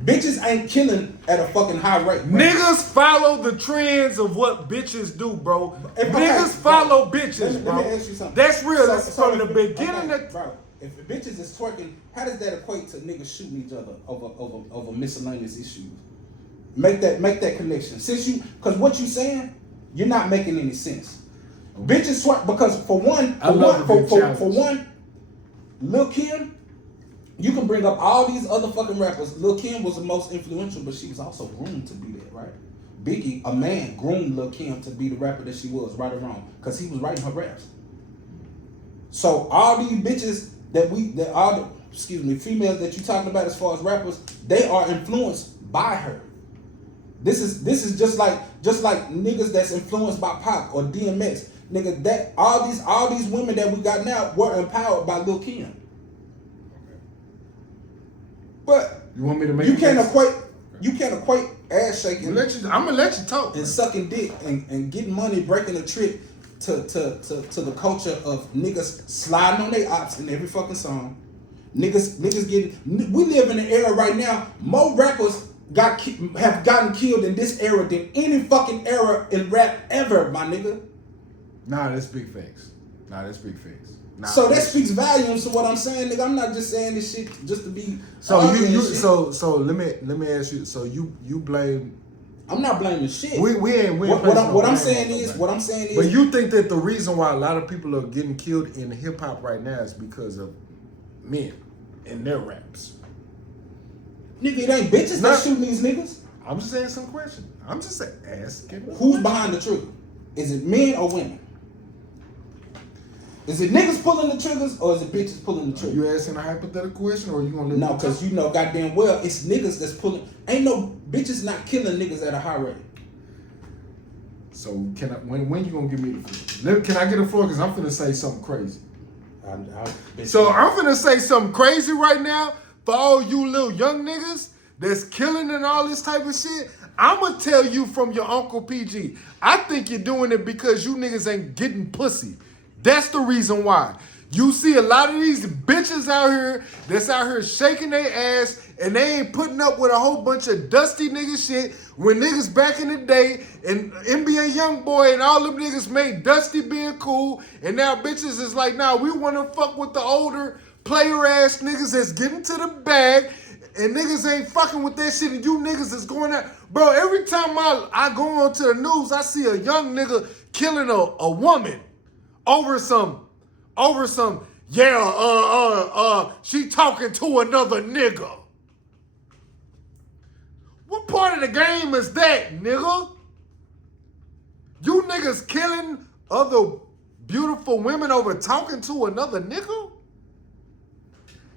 Bitches ain't killing at a fucking high rate. Bro. Niggas follow the trends of what bitches do, bro. Niggas follow bitches, bro. Let me ask you something. That's real. That's from the beginning. Bro, if bitches is twerking, how does that equate to niggas shooting each other over miscellaneous issues? Make that connection. Because what you saying, you're not making any sense. Okay. Bitches twerk because for one, Lil' Kim, you can bring up all these other fucking rappers. Lil' Kim was the most influential, but she was also groomed to be that, right? Biggie, a man, groomed Lil' Kim to be the rapper that she was, right or wrong, because he was writing her raps. So all these bitches females that you talking about as far as rappers, they are influenced by her. This is just like niggas that's influenced by Pac or DMX. Nigga, that all these women that we got now were empowered by Lil' Kim. But you want me to make you can't equate ass shaking. I'm gonna let you talk. And sucking dick and getting money, breaking a trick to the culture of niggas sliding on their ops in every fucking song. Niggas getting. We live in an era right now. More rappers have gotten killed in this era than any fucking era in rap ever, my nigga. Nah, that's big facts. So that speaks volumes to what I'm saying, nigga. I'm not just saying this shit just to be. So let me ask you. So you blame. I'm not blaming shit. We ain't. What I'm saying is. But you think that the reason why a lot of people are getting killed in hip hop right now is because of men and their raps? Nigga, it ain't bitches that shooting these niggas. I'm just asking some questions. I'm just asking. Who's behind the trigger? Is it men or women? Is it niggas pulling the triggers or is it bitches pulling the triggers? You asking a hypothetical question or you gonna let No, because you know goddamn well it's niggas that's pulling. Ain't no bitches not killing niggas at a high rate. So can I? When you gonna give me the floor? Can I get a floor? Because I'm finna say something crazy. So I'm finna say something crazy right now for all you little young niggas that's killing and all this type of shit. I'm gonna tell you from your Uncle PG. I think you're doing it because you niggas ain't getting pussy. That's the reason why. You see a lot of these bitches out here that's out here shaking their ass and they ain't putting up with a whole bunch of dusty nigga shit when niggas back in the day and NBA Youngboy and all them niggas made Dusty being cool and now bitches is like, nah, we want to fuck with the older player ass niggas that's getting to the bag and niggas ain't fucking with that shit and you niggas is going out. Bro, every time I go on to the news, I see a young nigga killing a woman over some, she talking to another nigga. What part of the game is that, nigga? You niggas killing other beautiful women over talking to another nigga?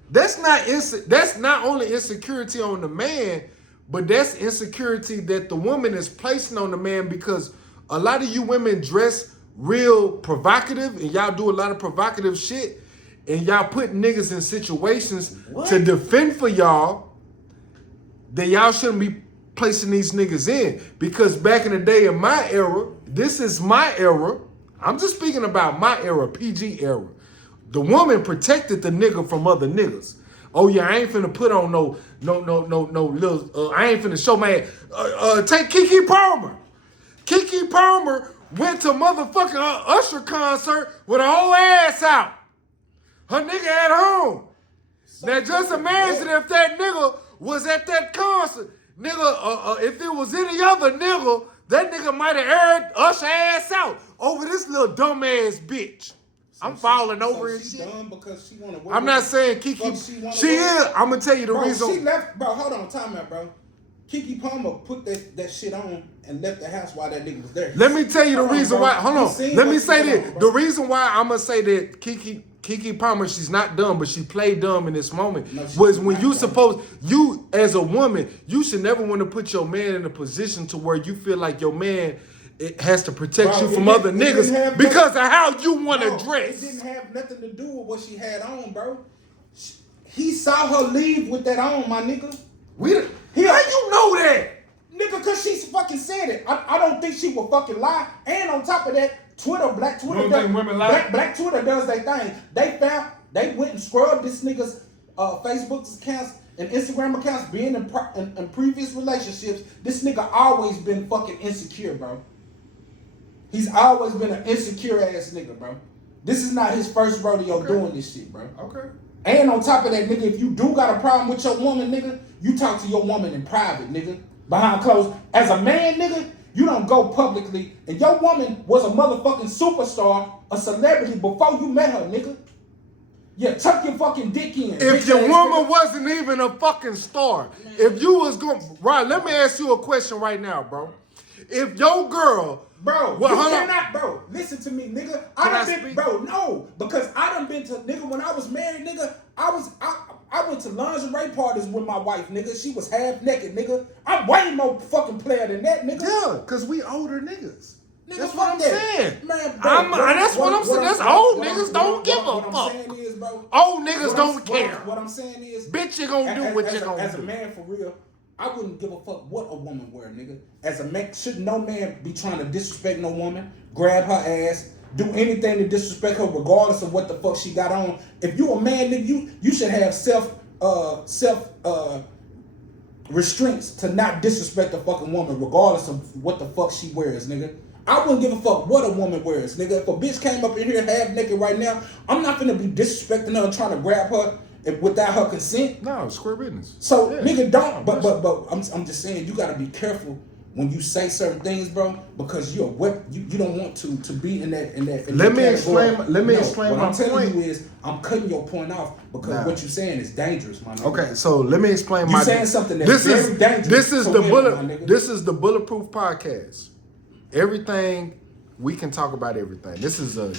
That's not only insecurity on the man, but that's insecurity that the woman is placing on the man because a lot of you women dress real provocative and y'all do a lot of provocative shit and y'all put niggas in situations to defend for y'all that y'all shouldn't be placing these niggas in. Because back in the day in my era, this is my era, I'm just speaking about my era, PG era. The woman protected the nigga from other niggas. Oh yeah, I ain't finna put on no little, I ain't finna show my take Keke Palmer. Keke Palmer went to motherfucking Usher concert with her whole ass out. Her nigga at home. Now just imagine if that nigga was at that concert. Nigga, if it was any other nigga, that nigga might have aired Usher ass out over this little dumb ass bitch. I'm falling over and shit. Dumb because she wanna I'm not saying Keke. She is. I'm gonna tell you the reason. She left, bro. Hold on, time out, bro. Keke Palmer put that shit on and left the house while that nigga was there. Let me tell you the reason why. Hold on. Let me say this. The reason why I'm gonna say that Keke Palmer, she's not dumb, but she played dumb in this moment. Was when you supposed, you as a woman, you should never want to put your man in a position to where you feel like your man has to protect you from other niggas because of how you want to dress. It didn't have nothing to do with what she had on, bro. He saw her leave with that on, my nigga. How you know that? Nigga, cause she fucking said it. I don't think she will fucking lie. And on top of that, Black Twitter does their thing. They went and scrubbed this nigga's Facebook accounts and Instagram accounts being in previous relationships. This nigga always been fucking insecure, bro. He's always been an insecure ass nigga, bro. This is not his first rodeo doing this shit, bro. Okay. And on top of that, nigga, if you do got a problem with your woman, nigga, you talk to your woman in private, nigga. Behind closed. As a man, nigga, you don't go publicly. And your woman was a motherfucking superstar, a celebrity before you met her, nigga. Yeah, tuck your fucking dick in. If your woman wasn't even a fucking star, man. If you was going, right, let me ask you a question right now, bro. If your girl, bro, you cannot, bro. Listen to me, nigga. Because I done been to, nigga, when I was married, nigga, I went to lingerie parties with my wife, nigga. She was half naked, nigga. I'm way more fucking player than that, nigga. Yeah, because we older niggas. Nigga, that's what I'm saying. Man, that's what I'm saying. That's old niggas don't give a fuck. What I'm saying is, bro. Old niggas don't care. What I'm saying is, bitch, you gonna do what you gonna do. As a man, for real, I wouldn't give a fuck what a woman wear, nigga. As a man, should no man be trying to disrespect no woman, grab her ass, do anything to disrespect her, regardless of what the fuck she got on. If you a man, nigga, you should have self restraints to not disrespect a fucking woman, regardless of what the fuck she wears, nigga. I wouldn't give a fuck what a woman wears, nigga. If a bitch came up in here half naked right now, I'm not gonna be disrespecting her and trying to grab her without her consent. No, square business. So, nigga, don't. But I'm just saying, you gotta be careful when you say certain things, bro, because you're you don't want to be in that Let me explain my what I'm telling point. you is I'm cutting your point off because what you're saying is dangerous, my nigga. Okay, so let me explain you saying something that's very dangerous. This is for the women, my nigga. This is the Bulletproof Podcast. Everything we can talk about everything. This is a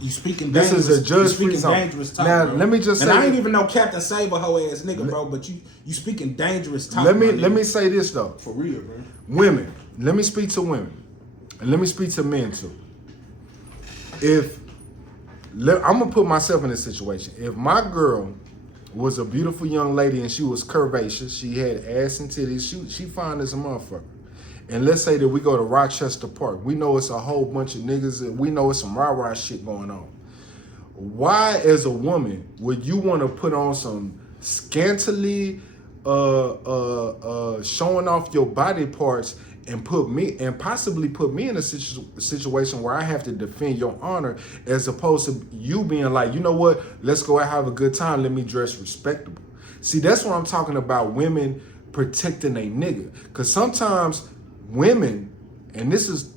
you speaking this dangerous, is a judge speaking free zone. dangerous talk, Now bro. let me just say, and I ain't even know Captain Saber hoe ass nigga, bro, but you speaking dangerous talk. let me say this though. For real, bro. Women, let me speak to women, and let me speak to men too. I'm gonna put myself in this situation. If my girl was a beautiful young lady and she was curvaceous, she had ass and titties, she fine as a motherfucker. And let's say that we go to Rochester Park. We know it's a whole bunch of niggas, and we know it's some rah-rah shit going on. Why, as a woman, would you want to put on some scantily showing off your body parts and possibly put me in a situation where I have to defend your honor, as opposed to you being like, you know what, let's go and have a good time, let me dress respectable. See, that's what I'm talking about, women protecting a nigga. Because sometimes women, and this is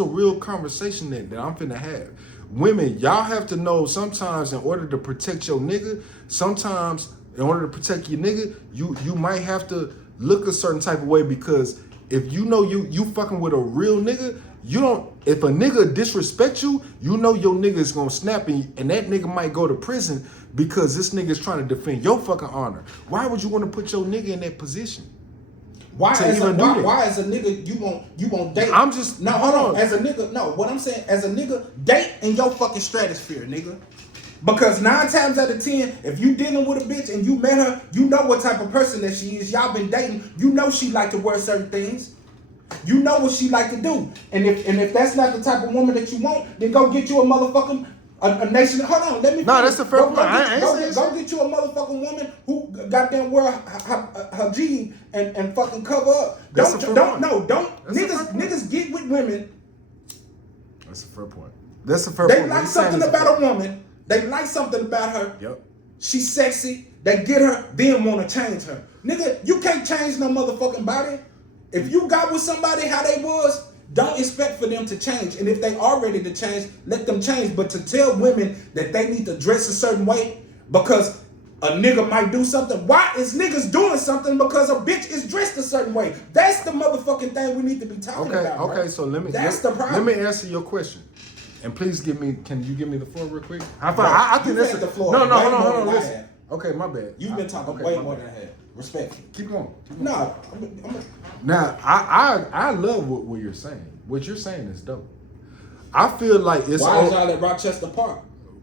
a real conversation that I'm finna have. Women, y'all have to know sometimes in order to protect your nigga, sometimes in order to protect your nigga, you might have to look a certain type of way, because if you know you fucking with a real nigga, if a nigga disrespect you, you know your nigga is gonna snap, and that nigga might go to prison because this nigga is trying to defend your fucking honor. Why would you want to put your nigga in that position? Why as a nigga you won't date? I'm just no, hold on. As a nigga, no. What I'm saying, as a nigga, date in your fucking stratosphere, nigga. Because 9 times out of 10, if you dealing with a bitch and you met her, you know what type of person that she is. Y'all been dating. You know she like to wear certain things. You know what she like to do. And if that's not the type of woman that you want, then go get you a motherfucking a nation. Hold on, let me. No, that's the fair point. Go get you a motherfucking woman who goddamn wear her jean and fucking cover up. Niggas get with women. That's a fair point. That's a fair point. They like something about a woman. They like something about her. Yep. She's sexy. They get her, then want to change her. Nigga, you can't change no motherfucking body. If you got with somebody how they was, don't expect for them to change. And if they are ready to change, let them change. But to tell women that they need to dress a certain way because a nigga might do something. Why is niggas doing something because a bitch is dressed a certain way? That's the motherfucking thing we need to be talking about. Okay, bro. So that's the problem. Let me answer your question. And please can you give me the floor real quick? I think that's the floor. No, hold on, listen. Okay, my bad. You've been talking way more than I have. Respect. Keep going. No, Now, I love what you're saying. What you're saying is dope. I feel like it's why is y'all at Rochester Park?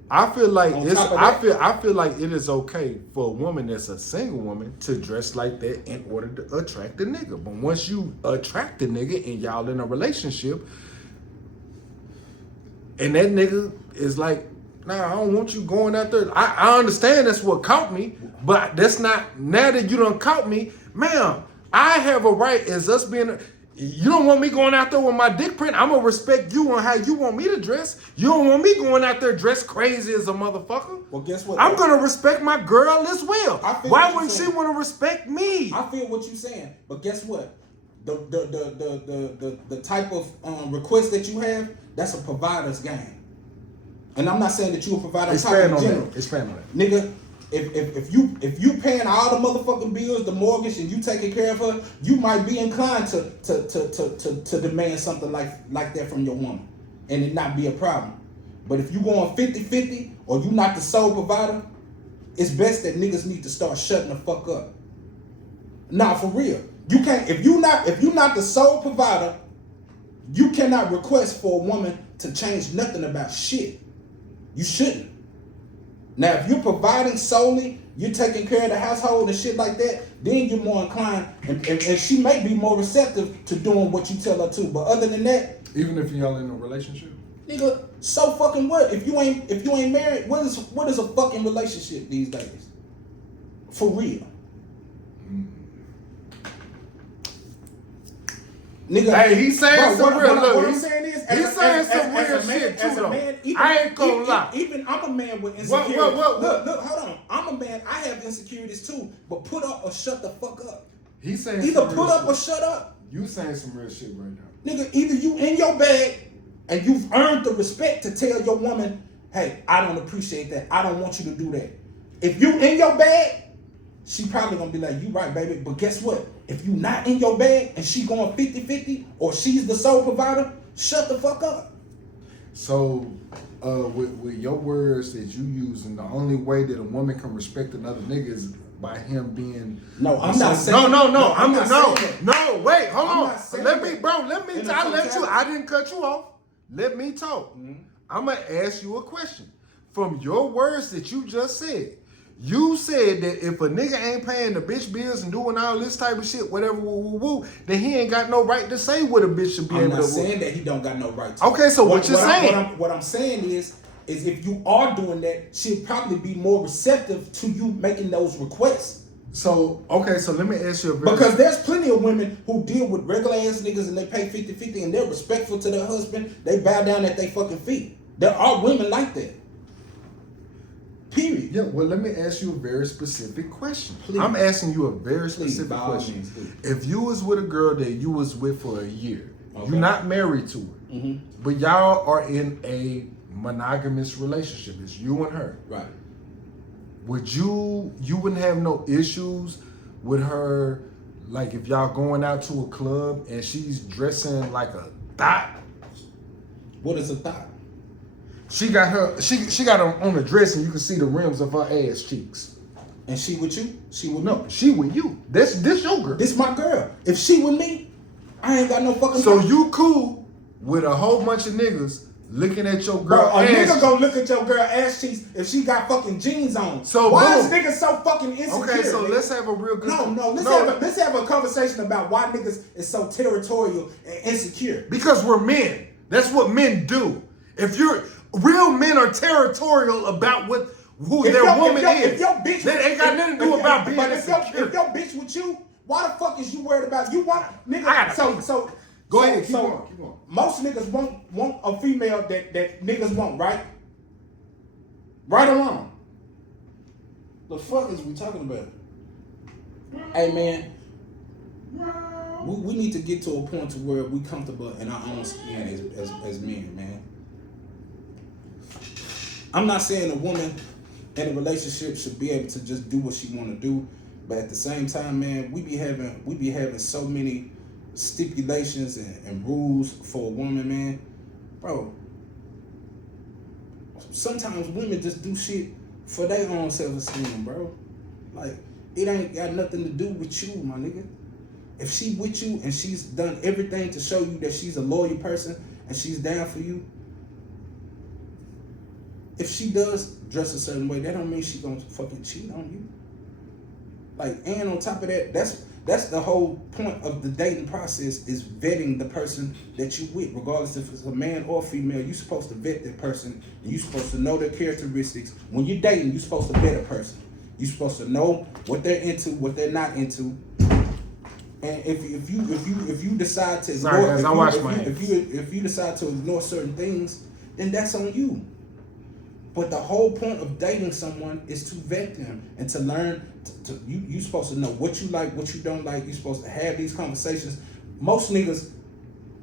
I feel like I feel like it is okay for a woman that's a single woman to dress like that in order to attract a nigga. But once you attract a nigga and y'all in a relationship, and that nigga is like, nah, I don't want you going out there. I understand that's what caught me, but that's not, now that you done caught me, ma'am, I have a right as us being, you don't want me going out there with my dick print, I'm gonna respect you on how you want me to dress. You don't want me going out there dressed crazy as a motherfucker. Well, guess what? I'm gonna respect my girl as well. Why wouldn't she want to respect me? I feel what you're saying, but guess what? The type of request that you have, that's a provider's game. And I'm not saying that you a provider. Expand on that. Nigga, if you paying all the motherfucking bills, the mortgage, and you taking care of her, you might be inclined to demand something like that from your woman, and it not be a problem. But if you going 50-50 or you not the sole provider, it's best that niggas need to start shutting the fuck up. Nah, for real. You can't if you not the sole provider, you cannot request for a woman to change nothing about shit. You shouldn't. Now, if you're providing solely, you're taking care of the household and shit like that, then you're more inclined, and she may be more receptive to doing what you tell her to. But other than that, even if y'all in a relationship, nigga, so fucking what? If you ain't married, what is a fucking relationship these days? For real. Nigga, hey, he's saying some real. What I'm saying is, he's saying some real shit too, though. I ain't gonna lie. Even I'm a man with insecurities. Look, hold on. I'm a man. I have insecurities too. But put up or shut the fuck up. He's saying either put up or shut up. You saying some real shit right now. Nigga, either you in your bag and you've earned the respect to tell your woman, hey, I don't appreciate that. I don't want you to do that. If you in your bag, she probably gonna be like, you right, baby. But guess what? If you not in your bag and she going 50-50 or she's the sole provider, shut the fuck up. So, with your words that you use, and the only way that a woman can respect another nigga is by him being. No, I'm not saying. No. I'm not saying that. No. Wait, hold I'm on. not saying Let me, that. bro. Let me. I let you. I didn't cut you off. Let me talk. Mm-hmm. I'm gonna ask you a question. From your words that you just said, you said that if a nigga ain't paying the bitch bills and doing all this type of shit, whatever, then he ain't got no right to say what a bitch should be I'm able to. not saying that he don't got no right to. Okay, so what you're saying? What I'm saying is if you are doing that, she'll probably be more receptive to you making those requests. So, okay, so let me ask you a because there's plenty of women who deal with regular ass niggas and they pay 50-50 and they're respectful to their husband. They bow down at their fucking feet. There are women like that. Period. Yeah, well, let me ask you a very specific question. Please. I'm asking you a very specific question. Means, if you was with a girl that you was with for a year, okay. you're not married to her, but y'all are in a monogamous relationship. It's you and her. Right. Would you wouldn't have no issues with her, like if y'all going out to a club and she's dressing like a thot? What is a thot? She got her on a dress and you can see the rims of her ass cheeks. And she with you? She with me? No, she with you. This your girl. This my girl. If she with me, I ain't got no fucking So problem. you cool with a whole bunch of niggas looking at your girl Bro, a ass nigga gonna look at your girl ass cheeks if she got fucking jeans on. So why boom. is niggas so fucking insecure? Okay, so nigga? let's have a real good Let's have a conversation about why niggas is so territorial and insecure. Because we're men. That's what men do. If you're real men are territorial about who their woman is. If your bitch, that ain't got nothing to do about being insecure. If your bitch with you, why the fuck is you worried about you want nigga? Go ahead, keep on. Most niggas want a female that niggas want, right? Right or wrong? The fuck is we talking about? Hey man, we need to get to a point to where we comfortable in our own skin as men, man. I'm not saying a woman in a relationship should be able to just do what she want to do, but at the same time, man, we be having so many stipulations and rules for a woman, man. Bro, sometimes women just do shit for their own self-esteem, bro. Like, it ain't got nothing to do with you, my nigga. If she with you and she's done everything to show you that she's a loyal person and she's down for you, if she does dress a certain way, that don't mean she gonna fucking cheat on you. Like, and on top of that, that's the whole point of the dating process, is vetting the person that you with, regardless if it's a man or female. You're supposed to vet that person, and you're supposed to know their characteristics. When you're dating, you're supposed to vet a person. You're supposed to know what they're into, what they're not into. And if you decide to ignore, if you decide to ignore certain things, then that's on you. But the whole point of dating someone is to vet them and to learn. You're supposed to know what you like, what you don't like. You're supposed to have these conversations. Most niggas,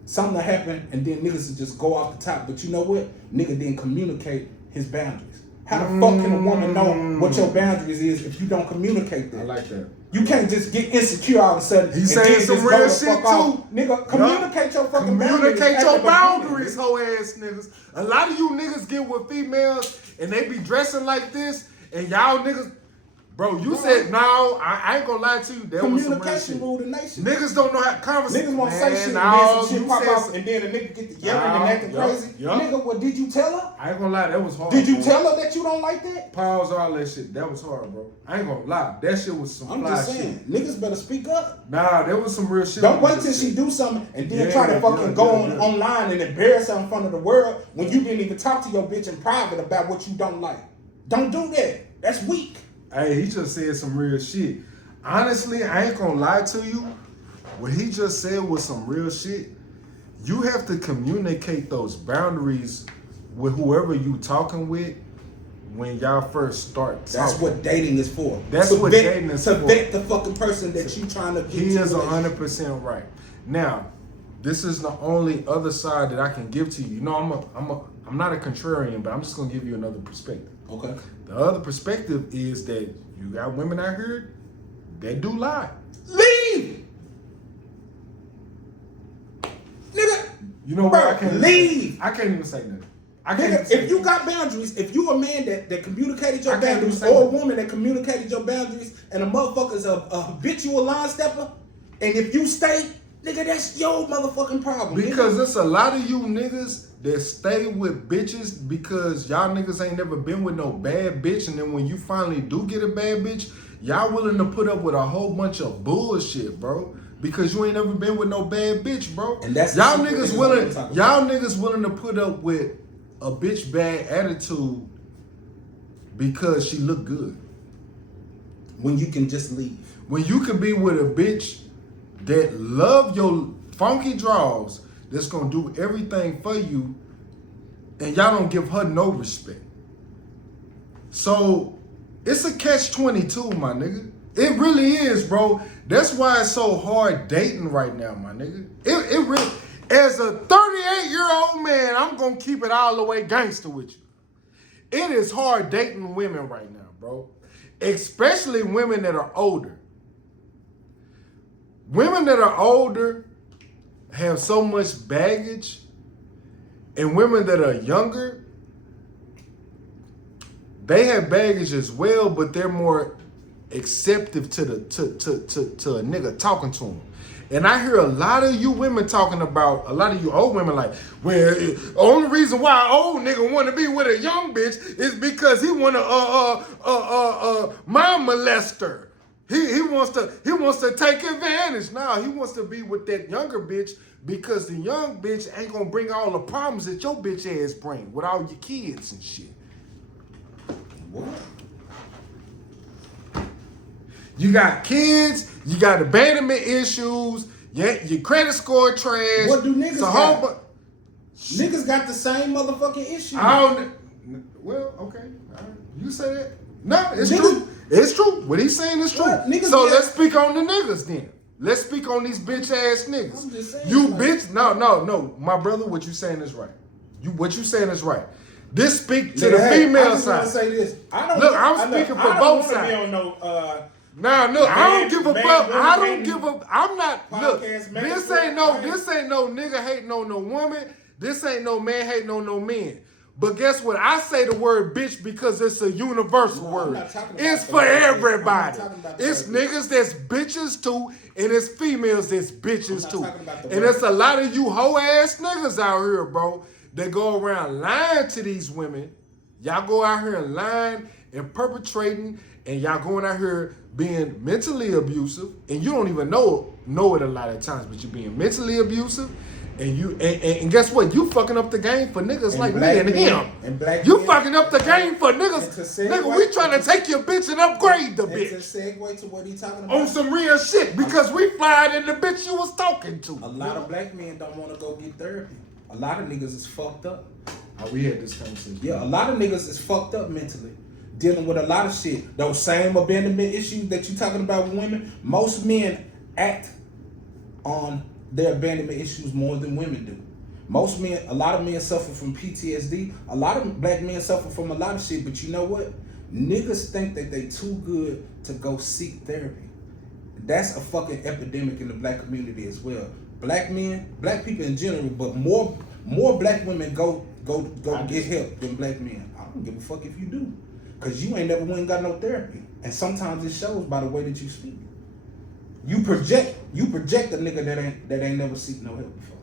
something will happen and then niggas will just go off the top. But you know what? Nigga didn't communicate his boundaries. How the fuck can a woman know what your boundaries is if you don't communicate that? I like that. You can't just get insecure all of a sudden. He's saying some real shit too. Nigga, communicate your fucking boundaries. Communicate your boundaries, hoe ass niggas. A lot of you niggas get with females and they be dressing like this, and y'all niggas, bro, you said no. I ain't gonna lie to you. There was some real shit. Rule the nation. Niggas don't know how to conversate. Niggas won't say shit and then some shit pop off and then a nigga get to yelling and acting crazy. Nigga, what did you tell her? I ain't gonna lie, that was hard. Did you tell her that you don't like that? Pause all that shit. That was hard, bro. I ain't gonna lie. That shit was some I'm just saying, niggas better speak up. Nah, there was some real shit. Don't wait till she do something and then try to fucking go online and embarrass her in front of the world when you didn't even talk to your bitch in private about what you don't like. Don't do that. That's weak. Hey, he just said some real shit. Honestly, I ain't gonna lie to you. What he just said was some real shit. You have to communicate those boundaries with whoever you talking with when y'all first start talking. That's what dating is for. That's what dating is for. To vet the fucking person that you trying to get. He is 100% right. Now, this is the only other side that I can give to you. You know, I'm not a contrarian, but I'm just gonna give you another perspective. Okay. The other perspective is that you got women out here that do lie. Leave, nigga. You know what? I can't leave. I can't even say nothing. Nigga, if you got boundaries, if you a man that communicated your boundaries, or a woman that communicated your boundaries, and a motherfucker's a habitual line stepper, and if you stay, nigga, that's your motherfucking problem. Because there's a lot of you niggas that stay with bitches because y'all niggas ain't never been with no bad bitch, and then when you finally do get a bad bitch, y'all willing to put up with a whole bunch of bullshit, bro. Because you ain't never been with no bad bitch, bro. And that's y'all niggas willing to put up with a bitch bad attitude because she look good. When you can just leave. When you can be with a bitch that love your funky draws, that's gonna do everything for you, and y'all don't give her no respect. So it's a catch-22, my nigga. It really is, bro. That's why it's so hard dating right now, my nigga. It really, as a 38-year-old man, I'm gonna keep it all the way gangster with you. It is hard dating women right now, bro. Especially women that are older. Women that are older have so much baggage, and women that are younger, they have baggage as well, but they're more acceptive to a nigga talking to them. And I hear a lot of you women talking about, a lot of you old women like, well, the only reason why an old nigga want to be with a young bitch is because he want to mind molest her. He wants to take advantage. Nah, he wants to be with that younger bitch because the young bitch ain't gonna bring all the problems that your bitch ass bring with all your kids and shit. What? You got kids, you got abandonment issues, your credit score trash. What do niggas got? Niggas got the same motherfucking issue. Well, okay. All right. You say that. No, it's true. It's true. What he's saying is true. So let's speak on the niggas then. Let's speak on these bitch ass niggas. I'm just saying, you bitch. No. My brother, what you saying is right. What you saying is right. This speak to the female side. I say this. I'm speaking for both sides. I don't want to be on no. Nah, look, I don't give a fuck. I don't give a. I'm not. Look, this ain't no nigga hating on no woman. This ain't no man hating on no men. But guess what? I say the word bitch because it's a universal word. It's for everybody. It's niggas that's bitches too, and it's females that's bitches too. And it's a lot of you hoe ass niggas out here, bro, that go around lying to these women. Y'all go out here and lying and perpetrating, and y'all going out here being mentally abusive, and you don't even know it a lot of times, but you're being mentally abusive. And you and guess what? You fucking up the game for niggas like me and him. You fucking up the game for niggas. Nigga, we trying to take your bitch and upgrade the bitch. To segue to what he talking about. On some real shit, because we fired in the bitch you was talking to. A lot of black men don't want to go get therapy. A lot of niggas is fucked up. Oh, we had this conversation. Yeah, a lot of niggas is fucked up mentally. Dealing with a lot of shit. Those same abandonment issues that you talking about with women, most men act on their abandonment issues more than women do. A lot of men suffer from PTSD. A lot of black men suffer from a lot of shit, but you know what? Niggas think that they too good to go seek therapy. That's a fucking epidemic in the black community as well. Black men, black people in general, but more black women go get help than black men. I don't give a fuck if you do. Cause you ain't never went and got no therapy. And sometimes it shows by the way that you speak. You project a nigga that ain't never seek no help before.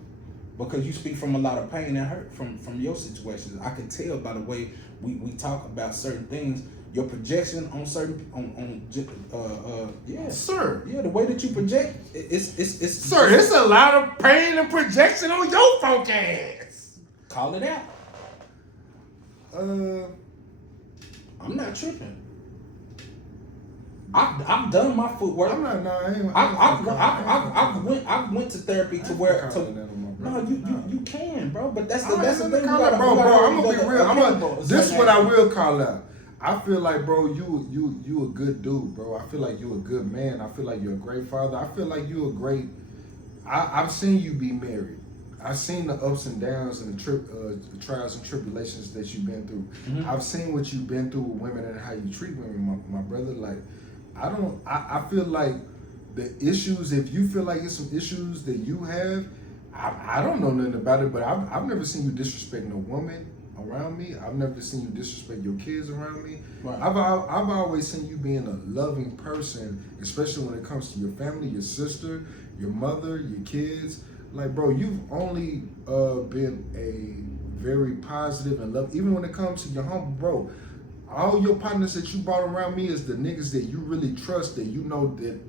Because you speak from a lot of pain and hurt from your situations. I can tell by the way we talk about certain things, your projection on certain Sir. Yeah, the way that you project, it's Sir, it's a lot of pain and projection on your funk ass. Call it out. I'm not tripping. I've done my footwork. I'm not. No, I went to therapy to where. No, you can, bro. But that's the thing. Bro, I'm gonna be real. This is what I will call out. I feel like, bro, you a good dude, bro. I feel like you a good man. I feel like you're a great father. I feel like you a great. I've seen you be married. I've seen the ups and downs and the trials and tribulations that you've been through. Mm-hmm. I've seen what you've been through with women and how you treat women, my brother. Like, I feel like the issues, if you feel like it's some issues that you have, I don't know nothing about it, but I've never seen you disrespecting a woman around me. I've never seen you disrespect your kids around me. Right. I've always seen you being a loving person, especially when it comes to your family, your sister, your mother, your kids. Like, bro, you've only been a very positive and love. Even when it comes to your home, bro, all your partners that you brought around me is the niggas that you really trust, that you know that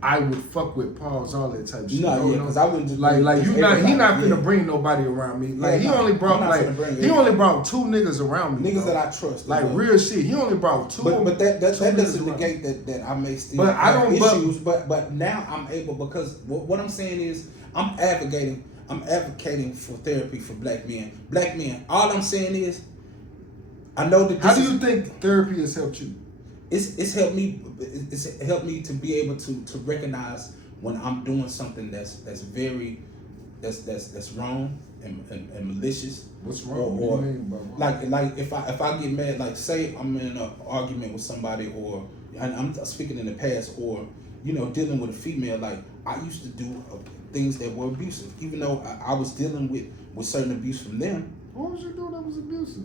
I would fuck with, pause, all that type of shit. No, yeah, because I wouldn't just like you not he not yeah. gonna bring nobody around me. Like Yeah, he only brought he only brought 2 niggas around me. Niggas bro. that I trust. Like real shit. He only brought 2. But that doesn't around. negate that I may still But I have don't- issues. But now I'm able, because what I'm saying is I'm advocating for therapy for black men. Black men. All I'm saying is I know that How do you think therapy has helped you? it's helped me. It's helped me to be able to recognize when I'm doing something that's wrong and malicious. What's wrong? What do you mean by wrong? Like if I get mad, like say I'm in an argument with somebody, or and I'm speaking in the past, or dealing with a female, like I used to do things that were abusive, even though I was dealing with certain abuse from them. What was you doing that was abusive?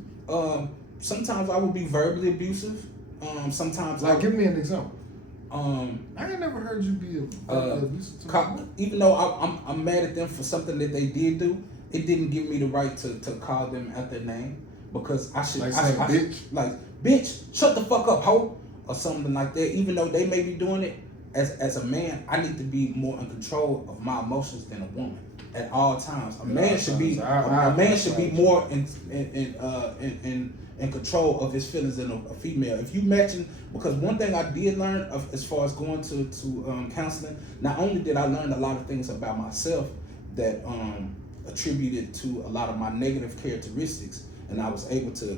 Sometimes I would be verbally abusive. Sometimes give me an example. I ain't never heard you be abusive. Even though I'm mad at them for something that they did do, it didn't give me the right to call them out their name, because I should bitch, shut the fuck up, hoe, or something like that. Even though they may be doing it, as a man, I need to be more in control of my emotions than a woman at all times. A man should be more in control of his feelings than a female. If you matching, because one thing I did learn as far as going to counseling, not only did I learn a lot of things about myself that attributed to a lot of my negative characteristics, and I was able to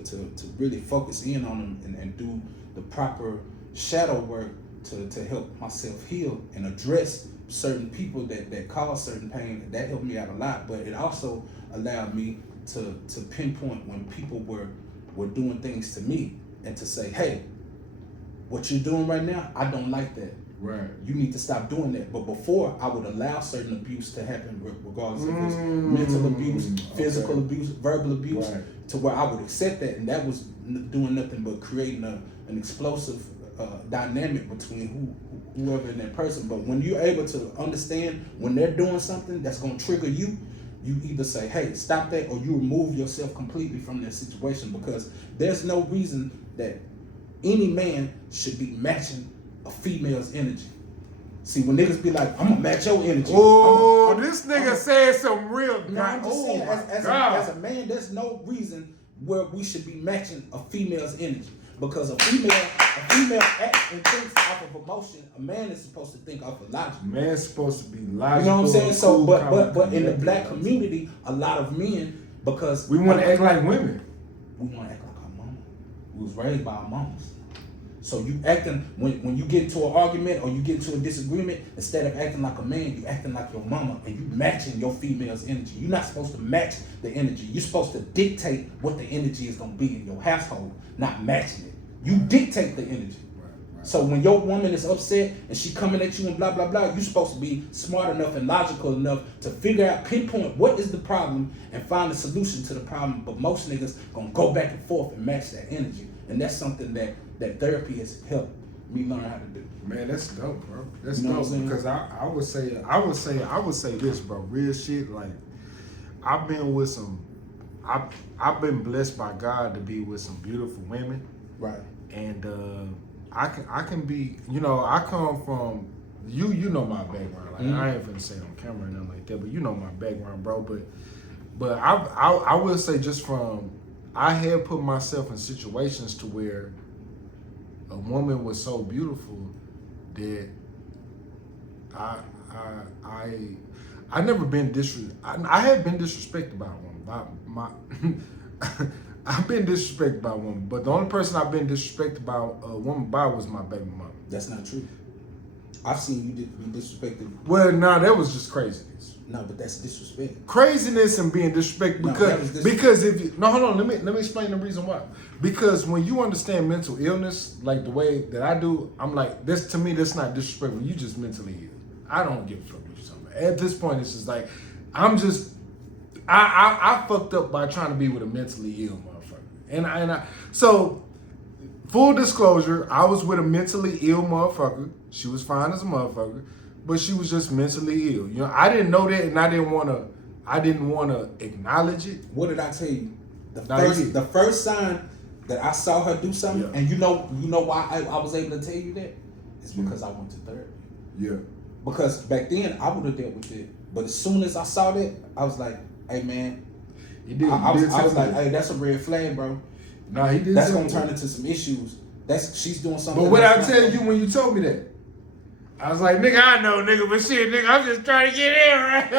really focus in on them and do the proper shadow work to help myself heal and address certain people that cause certain pain. That helped me out a lot, but it also allowed me to pinpoint when people were doing things to me, and to say, hey, what you're doing right now, I don't like that. Right. You need to stop doing that. But before, I would allow certain abuse to happen, regardless if it's mental abuse, physical abuse, verbal abuse, to where I would accept that, and that was doing nothing but creating an explosive dynamic between whoever in that person. But when you're able to understand when they're doing something that's going to trigger you, you either say, hey, stop that, or you remove yourself completely from that situation, because there's no reason that any man should be matching a female's energy. See, when niggas be like, I'm gonna match your energy. Oh, this nigga said some real. No, I'm just saying, as a man, there's no reason where we should be matching a female's energy. Because a female acts and thinks off of emotion. A man is supposed to think off of logic. Man's supposed to be logical. You know what I'm saying? So, cool, but in the black community, a lot of men, because we want to act like women. We want to act like our mama. We was raised by our mamas. So you acting, when you get into an argument or you get into a disagreement, instead of acting like a man, you acting like your mama, and you matching your female's energy. You're not supposed to match the energy. You're supposed to dictate what the energy is going to be in your household, not matching it. You dictate the energy. Right. So when your woman is upset and she coming at you and blah, blah, blah, you're supposed to be smart enough and logical enough to figure out, pinpoint what is the problem and find a solution to the problem. But most niggas going to go back and forth and match that energy. And that's something that therapy has helped me learn how to do. Man, that's dope, bro. That's dope, because I would say this, bro. Real shit. Like, I've been with some. I've been blessed by God to be with some beautiful women. Right. And I can be. I come from. You know my background. Like, I ain't finna say it on camera or nothing like that, but you know my background, bro. But I will say, just from, I have put myself in situations to where a woman was so beautiful that I never been I have been disrespected by a woman. I've been disrespected by a woman, but the only person I've been disrespected by a woman by was my baby mama. That's not true. I've seen you be disrespected. Well, nah, that was just craziness. No, but that's disrespect. Craziness and being disrespected because if you hold on, let me explain the reason why. Because when you understand mental illness like the way that I do, I'm like, this to me, that's not disrespectful. You just mentally ill. I don't give a fuck what you're talking about. At this point, it's just like I fucked up by trying to be with a mentally ill motherfucker. And I so full disclosure, I was with a mentally ill motherfucker. She was fine as a motherfucker, but she was just mentally ill. You know, I didn't know that, and I didn't wanna acknowledge it. What did I tell you? The first sign that I saw her do something, and you know why I was able to tell you that? It's because I went to therapy. Yeah. Because back then I would have dealt with it, but as soon as I saw that, I was like, "Hey man," I was like, "Hey, that's a red flag, bro." Nah, he did. That's gonna turn into some issues. She's doing something. But what I tell you when you told me that, I was like, nigga, I know, nigga, but shit, nigga, I'm just trying to get in, right?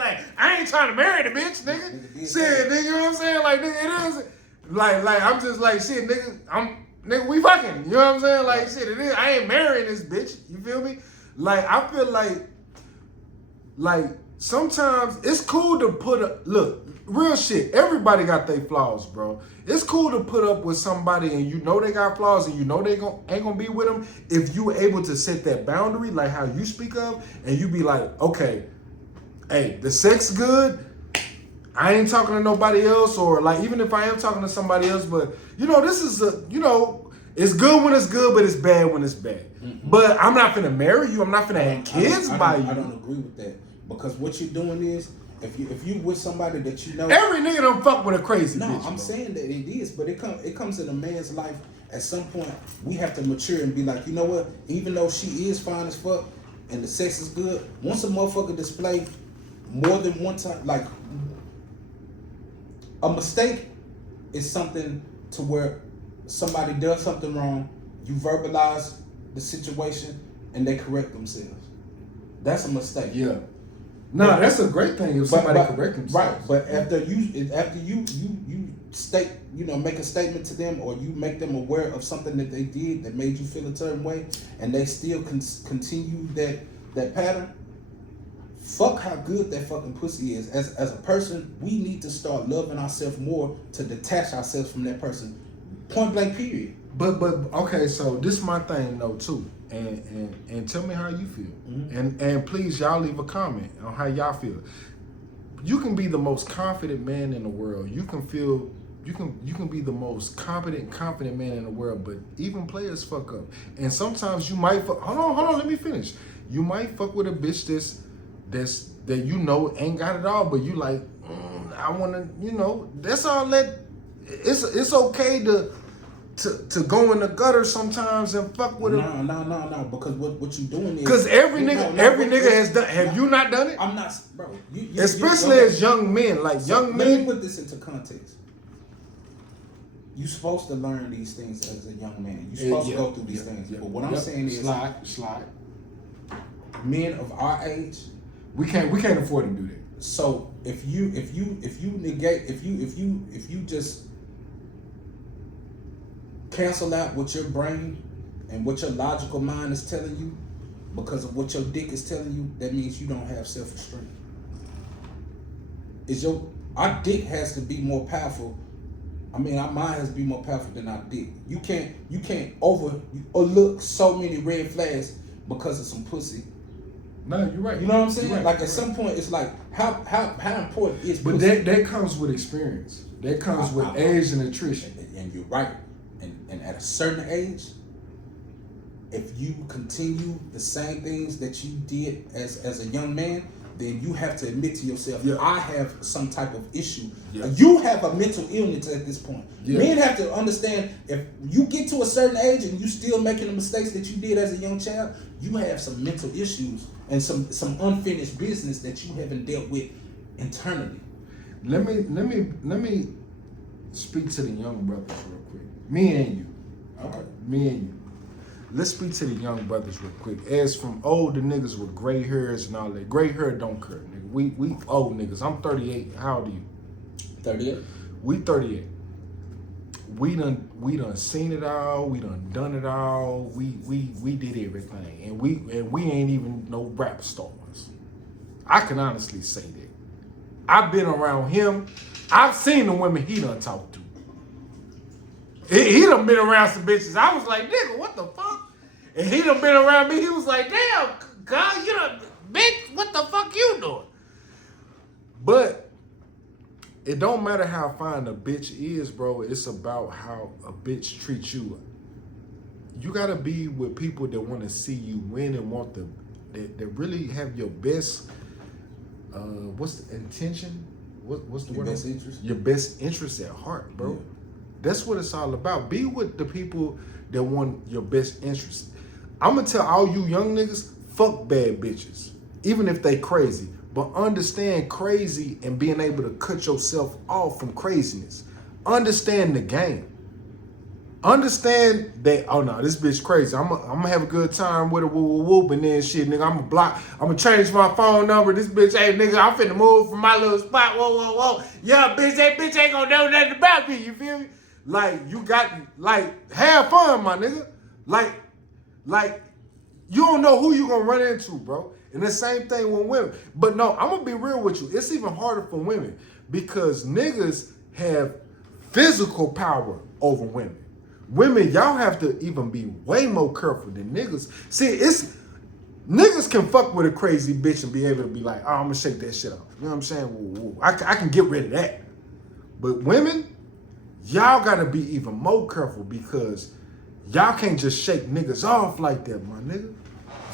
Like, I ain't trying to marry the bitch, nigga. Shit, nigga, you know what I'm saying? Like, nigga, it is. Like, I'm just like, shit, nigga, nigga, we fucking. You know what I'm saying? Like, shit, it is. I ain't marrying this bitch. You feel me? Like, I feel like sometimes it's cool to look, real shit. Everybody got their flaws, bro. It's cool to put up with somebody and you know they got flaws and you know they ain't gonna be with them if you able to set that boundary like how you speak of, and you be like, okay, hey, the sex good. I ain't talking to nobody else, or like even if I am talking to somebody else, but you know this is it's good when it's good, but it's bad when it's bad. Mm-hmm. But I'm not finna marry you. I'm not finna have kids by you. I don't agree with that, because what you're doing is, if you with somebody that you know, every nigga don't fuck with a crazy bitch. No, I'm saying that it is, but it comes in a man's life. At some point, we have to mature and be like, you know what? Even though she is fine as fuck and the sex is good, once a motherfucker display more than one time, like a mistake is something to where somebody does something wrong, you verbalize the situation, and they correct themselves. That's a mistake. Yeah. No, that's a great thing if somebody correct themselves. Right, but after you state, make a statement to them, or you make them aware of something that they did that made you feel a certain way, and they still continue that pattern, fuck how good that fucking pussy is. As a person, we need to start loving ourselves more to detach ourselves from that person. Point blank, period. But okay, so this is my thing though too. And tell me how you feel. Mm-hmm. And please, y'all leave a comment on how y'all feel. You can be the most confident man in the world. You can be the most confident man in the world, but even players fuck up. And sometimes you might hold on, let me finish. You might fuck with a bitch that you know ain't got it all, but you like, I wanna, that's all that it's okay to go in the gutter sometimes and fuck with him. No. Because what you doing is, because every nigga has done. Have you not done it? I'm not, bro. Especially as young men, young men. Let me put this into context. You're supposed to learn these things as a young man. You're supposed to go through these things. But what I'm saying is, slide. Men of our age, we can't afford to do that. So if you just cancel out what your brain and what your logical mind is telling you because of what your dick is telling you, that means you don't have self-restraint. Our dick has to be more powerful. I mean, our mind has to be more powerful than our dick. You can't overlook so many red flags because of some pussy. No, you're right. You know what I'm saying? Right, at some point, it's like how important is pussy? But that comes with experience. That comes with age and attrition. And you're right. And at a certain age, if you continue the same things that you did as a young man, then you have to admit to yourself, I have some type of issue. You have a mental illness at this point. Men have to understand, if you get to a certain age and you still making the mistakes that you did as a young child, you have some mental issues and some unfinished business that you haven't dealt with internally. Let me speak to the young brothers real quick. Me and you. Okay. Me and you. Let's speak to the young brothers real quick. As from older niggas with gray hairs and all that. Gray hair don't care, nigga. We old niggas. I'm 38. How old are you? 38. We 38. we done seen it all. We done it all. We did everything, and we ain't even no rap stars. I can honestly say that. I've been around him. I've seen the women he done talked to. He done been around some bitches. I was like, nigga, what the fuck? And he done been around me. He was like, damn, God, you done, bitch, what the fuck you doing? But it don't matter how fine a bitch is, bro. It's about how a bitch treats you. You gotta be with people that want to see you win and want that really have your best. What's the intention? What's the word? Your best interest. Your best interest at heart, bro. Yeah. That's what it's all about. Be with the people that want your best interest. I'm gonna tell all you young niggas, fuck bad bitches, even if they crazy. But understand crazy and being able to cut yourself off from craziness. Understand the game. Understand that, oh no, this bitch crazy. I'm gonna have a good time with her, whoop, and then shit, nigga, I'm gonna block, I'm gonna change my phone number. This bitch, hey, nigga, I'm finna move from my little spot, whoa. Yeah, bitch, that bitch ain't gonna know nothing about me, you feel me? Like, you got, like, have fun, my nigga. Like, you don't know who you gonna run into, bro. And the same thing with women. But no, I'm gonna be real with you. It's even harder for women because niggas have physical power over women. Women, y'all have to even be way more careful than niggas. See, niggas can fuck with a crazy bitch and be able to be like, oh, I'm gonna shake that shit off. You know what I'm saying? Woo. I can get rid of that. But women, y'all gotta be even more careful because y'all can't just shake niggas off like that, my nigga.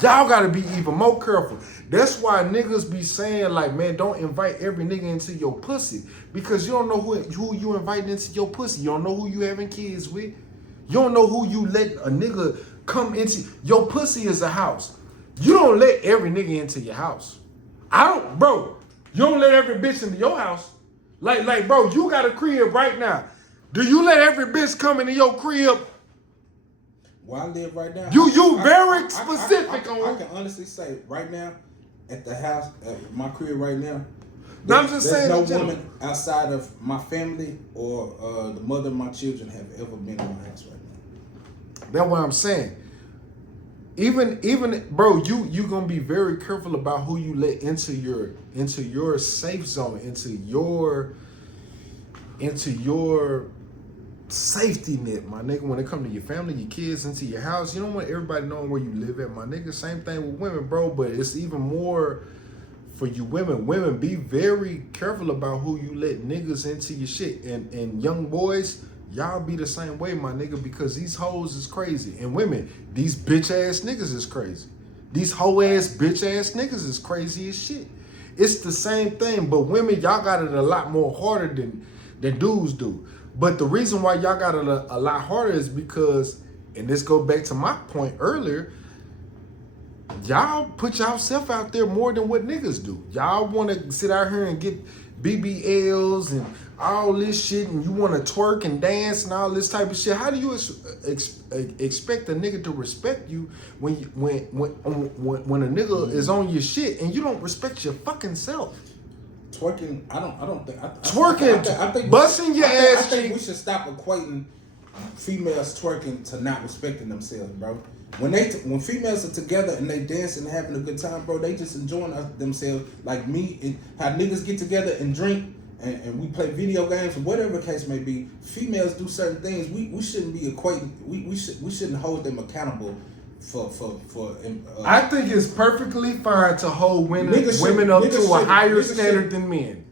Y'all gotta be even more careful. That's why niggas be saying like, man, don't invite every nigga into your pussy because you don't know who you inviting into your pussy. You don't know who you having kids with. You don't know who you let a nigga come into. Your pussy is a house. You don't let every nigga into your house. Bro, you don't let every bitch into your house. Like, bro, you got a crib right now. Do you let every bitch come into your crib? Where I live right now. You very specific on. I can honestly say right now, at the house, at my crib right now, I'm just saying, no woman outside of my family or the mother of my children have ever been in my house right now. That's what I'm saying. Even bro, you gonna be very careful about who you let into your safe zone, into your safety net, my nigga. When it comes to your family, your kids, into your house, you don't want everybody knowing where you live at, my nigga. Same thing with women, bro. But it's even more for you women. Women, be very careful about who you let niggas into your shit. And young boys, y'all be the same way, my nigga, because these hoes is crazy. And women, these bitch ass niggas is crazy. These hoe ass bitch ass niggas is crazy as shit. It's the same thing, but women, y'all got it a lot more harder than dudes do. But the reason why y'all got it a lot harder is because, and this goes back to my point earlier, y'all put yourself out there more than what niggas do. Y'all want to sit out here and get BBLs and all this shit, and you want to twerk and dance and all this type of shit. How do you expect a nigga to respect you when a nigga is on your shit and you don't respect your fucking self? Twerking, I don't think. Twerking, I think busting your ass. I think we should stop equating females twerking to not respecting themselves, bro. When females are together and they dancing and having a good time, bro, they just enjoying themselves. Like me and how niggas get together and drink and we play video games or whatever the case may be. Females do certain things. We shouldn't be equating. We shouldn't hold them accountable for. I think it's perfectly fine to hold women up to a higher standard than men.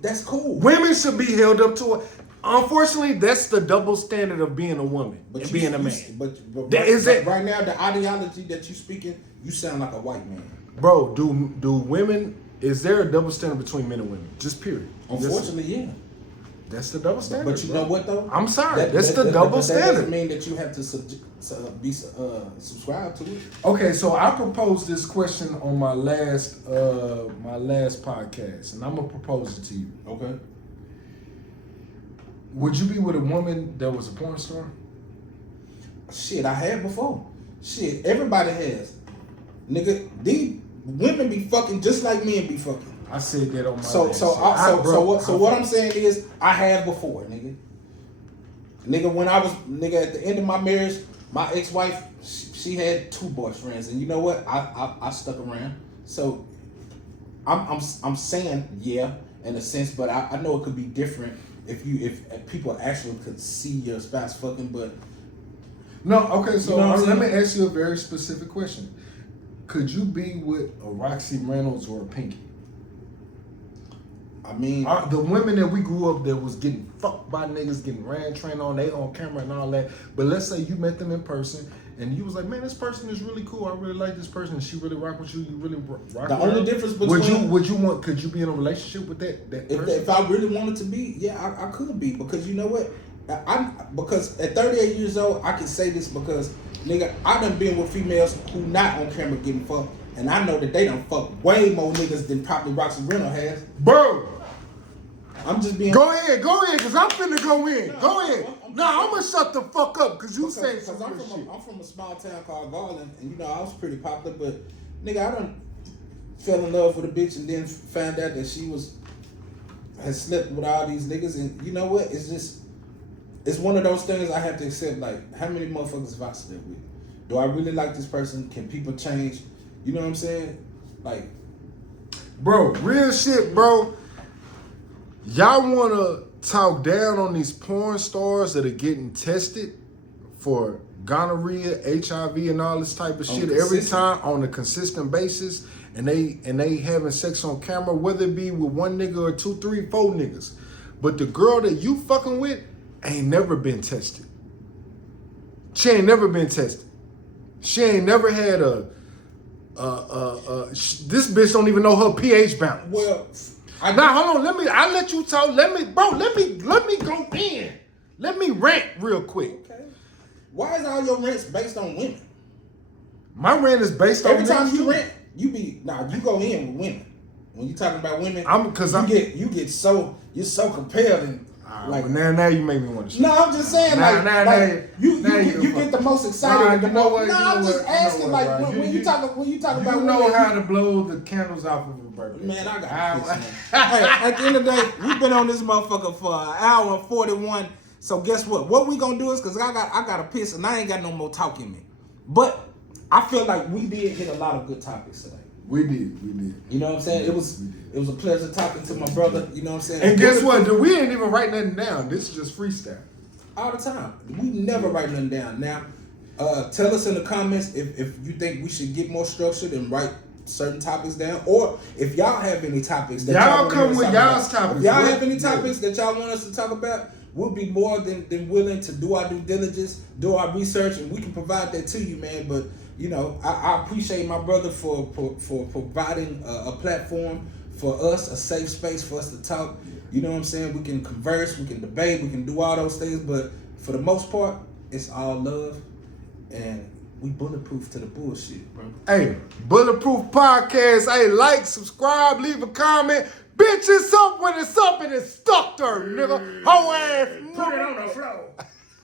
That's cool. Women should be held up to a. Unfortunately, that's the double standard of being a woman and being a man. But right now, the ideology that you speaking, you sound like a white man. Bro, do women? Is there a double standard between men and women? Just period. Unfortunately, yeah. That's the double standard. But you know what though? I'm sorry. That's the double standard. That doesn't mean that you have to be subscribed to it. Okay, so I proposed this question on my last podcast, and I'm gonna propose it to you. Okay. Would you be with a woman that was a porn star? Shit, I have before. Shit, everybody has. Nigga, these women be fucking just like men be fucking. I said that on my So what I'm saying is I have before, nigga. Nigga, when I was at the end of my marriage, my ex-wife, she had 2 boyfriends, and you know what? I stuck around. So I'm saying yeah in a sense, but I know it could be different if people actually could see your spouse fucking. But no, okay. So you know let me ask you a very specific question. Could you be with a Roxy Reynolds or a Pinky? I mean, The women that we grew up that was getting fucked by niggas, getting ran trained on, they on camera and all that. But let's say you met them in person and you was like, man, this person is really cool. I really like this person. And she really rock with you. You really rock. The only difference between could you be in a relationship with that person? If I really wanted to be, yeah, I could be, because you know what? Because at 38 years old, I can say this because nigga, I done been with females who not on camera getting fucked, and I know that they done fucked way more niggas than probably Roxy Reynolds has. Bro, I'm just being. Go ahead, because I'm finna go in. Go ahead. I'm gonna shut the fuck up because you saying some good shit. I'm from a small town called Garland, and you know I was pretty popular, but nigga, I done fell in love with a bitch and then found out that she has slept with all these niggas, and you know what? It's one of those things I have to accept. Like, how many motherfuckers have I slept with? Do I really like this person? Can people change? You know what I'm saying? Like, bro, real shit, bro. Y'all wanna talk down on these porn stars that are getting tested for gonorrhea, HIV, and all this type of shit every time on a consistent basis, and they having sex on camera, whether it be with one nigga or 2, 3, 4 niggas. But the girl that you fucking with ain't never been tested. She ain't never been tested. She ain't never had this bitch don't even know her pH balance. Well, hold on. I'll let you talk. Let me go in. Let me rant real quick. Okay. Why is all your rants based on women? My rant is based on every time you rant, you go in with women. When you talking about women, you're so compelled and like now you make me want to shit. No, I'm just saying you get the most excited. You know what? I'm just asking when you talk about you know women, how to blow the candles off of a birthday. Man, I got this, man. Hey, at the end of the day, we've been on this motherfucker for an hour and 41. So guess what? What we gonna do is, because I got a piss and I ain't got no more talk in me. But I feel like we did hit a lot of good topics today. We did. You know what I'm saying? It was a pleasure talking to my brother. You know what I'm saying? And guess what? We ain't even write nothing down. This is just freestyle. All the time. We never write nothing down. Now, tell us in the comments if you think we should get more structured and write certain topics down, or if y'all have any topics that y'all come with y'all's topics. If y'all have any topics that y'all want us to talk about, we'll be more than willing to do our due diligence, do our research, and we can provide that to you, man. But you know, I appreciate my brother for providing a platform for us, a safe space for us to talk. You know what I'm saying? We can converse, we can debate, we can do all those things, but for the most part, it's all love, and we bulletproof to the bullshit, bro. Hey, Bulletproof Podcast. Hey, like, subscribe, leave a comment. Bitch, it's up when it's up and it's stuck there, nigga. Whole ass. Put it on the floor.